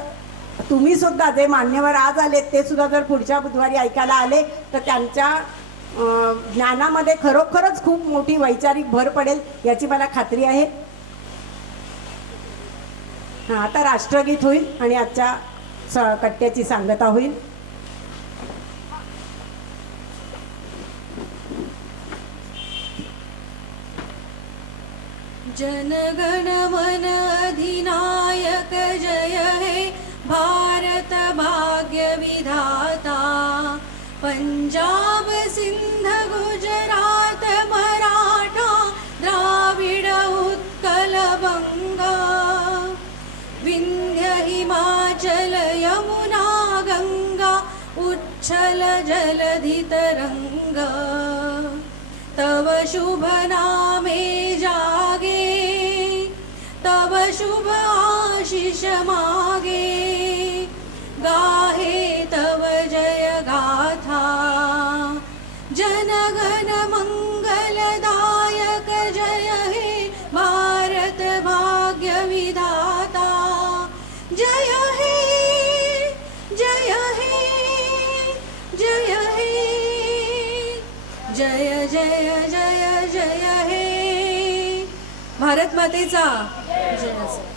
तुम्हीसुद्धा जे मान्यवर आज आले ते सुद्धा जर पुढच्या बुधवारी ऐकायला आले तर त्यांच्या ज्ञानामध्ये खरोखरच खूप मोठी वैचारिक भर पडेल याची मला खात्री आहे. आता राष्ट्रगीत होईल आणि आजच्या कट्ट्याची सांगता होईल. जनगण मन अधिनायक जय हे भारत भाग्य विधाता. पंजाब सिंध गुजरात मराठा द्राविड उत्कल बंगा. विंध्य हिमाचल यमुना गंगा उच्छल जलधि तरंगा. तव शुभ नामे जागे तव शुभ आशीष मागे. गाहे तव जय गाथा जनगण मंगलदायक जय हे भारत भाग्य विधाता. जय हे जय हे जय हे जय जय जय जय हे. भारत मातेचा जय असो.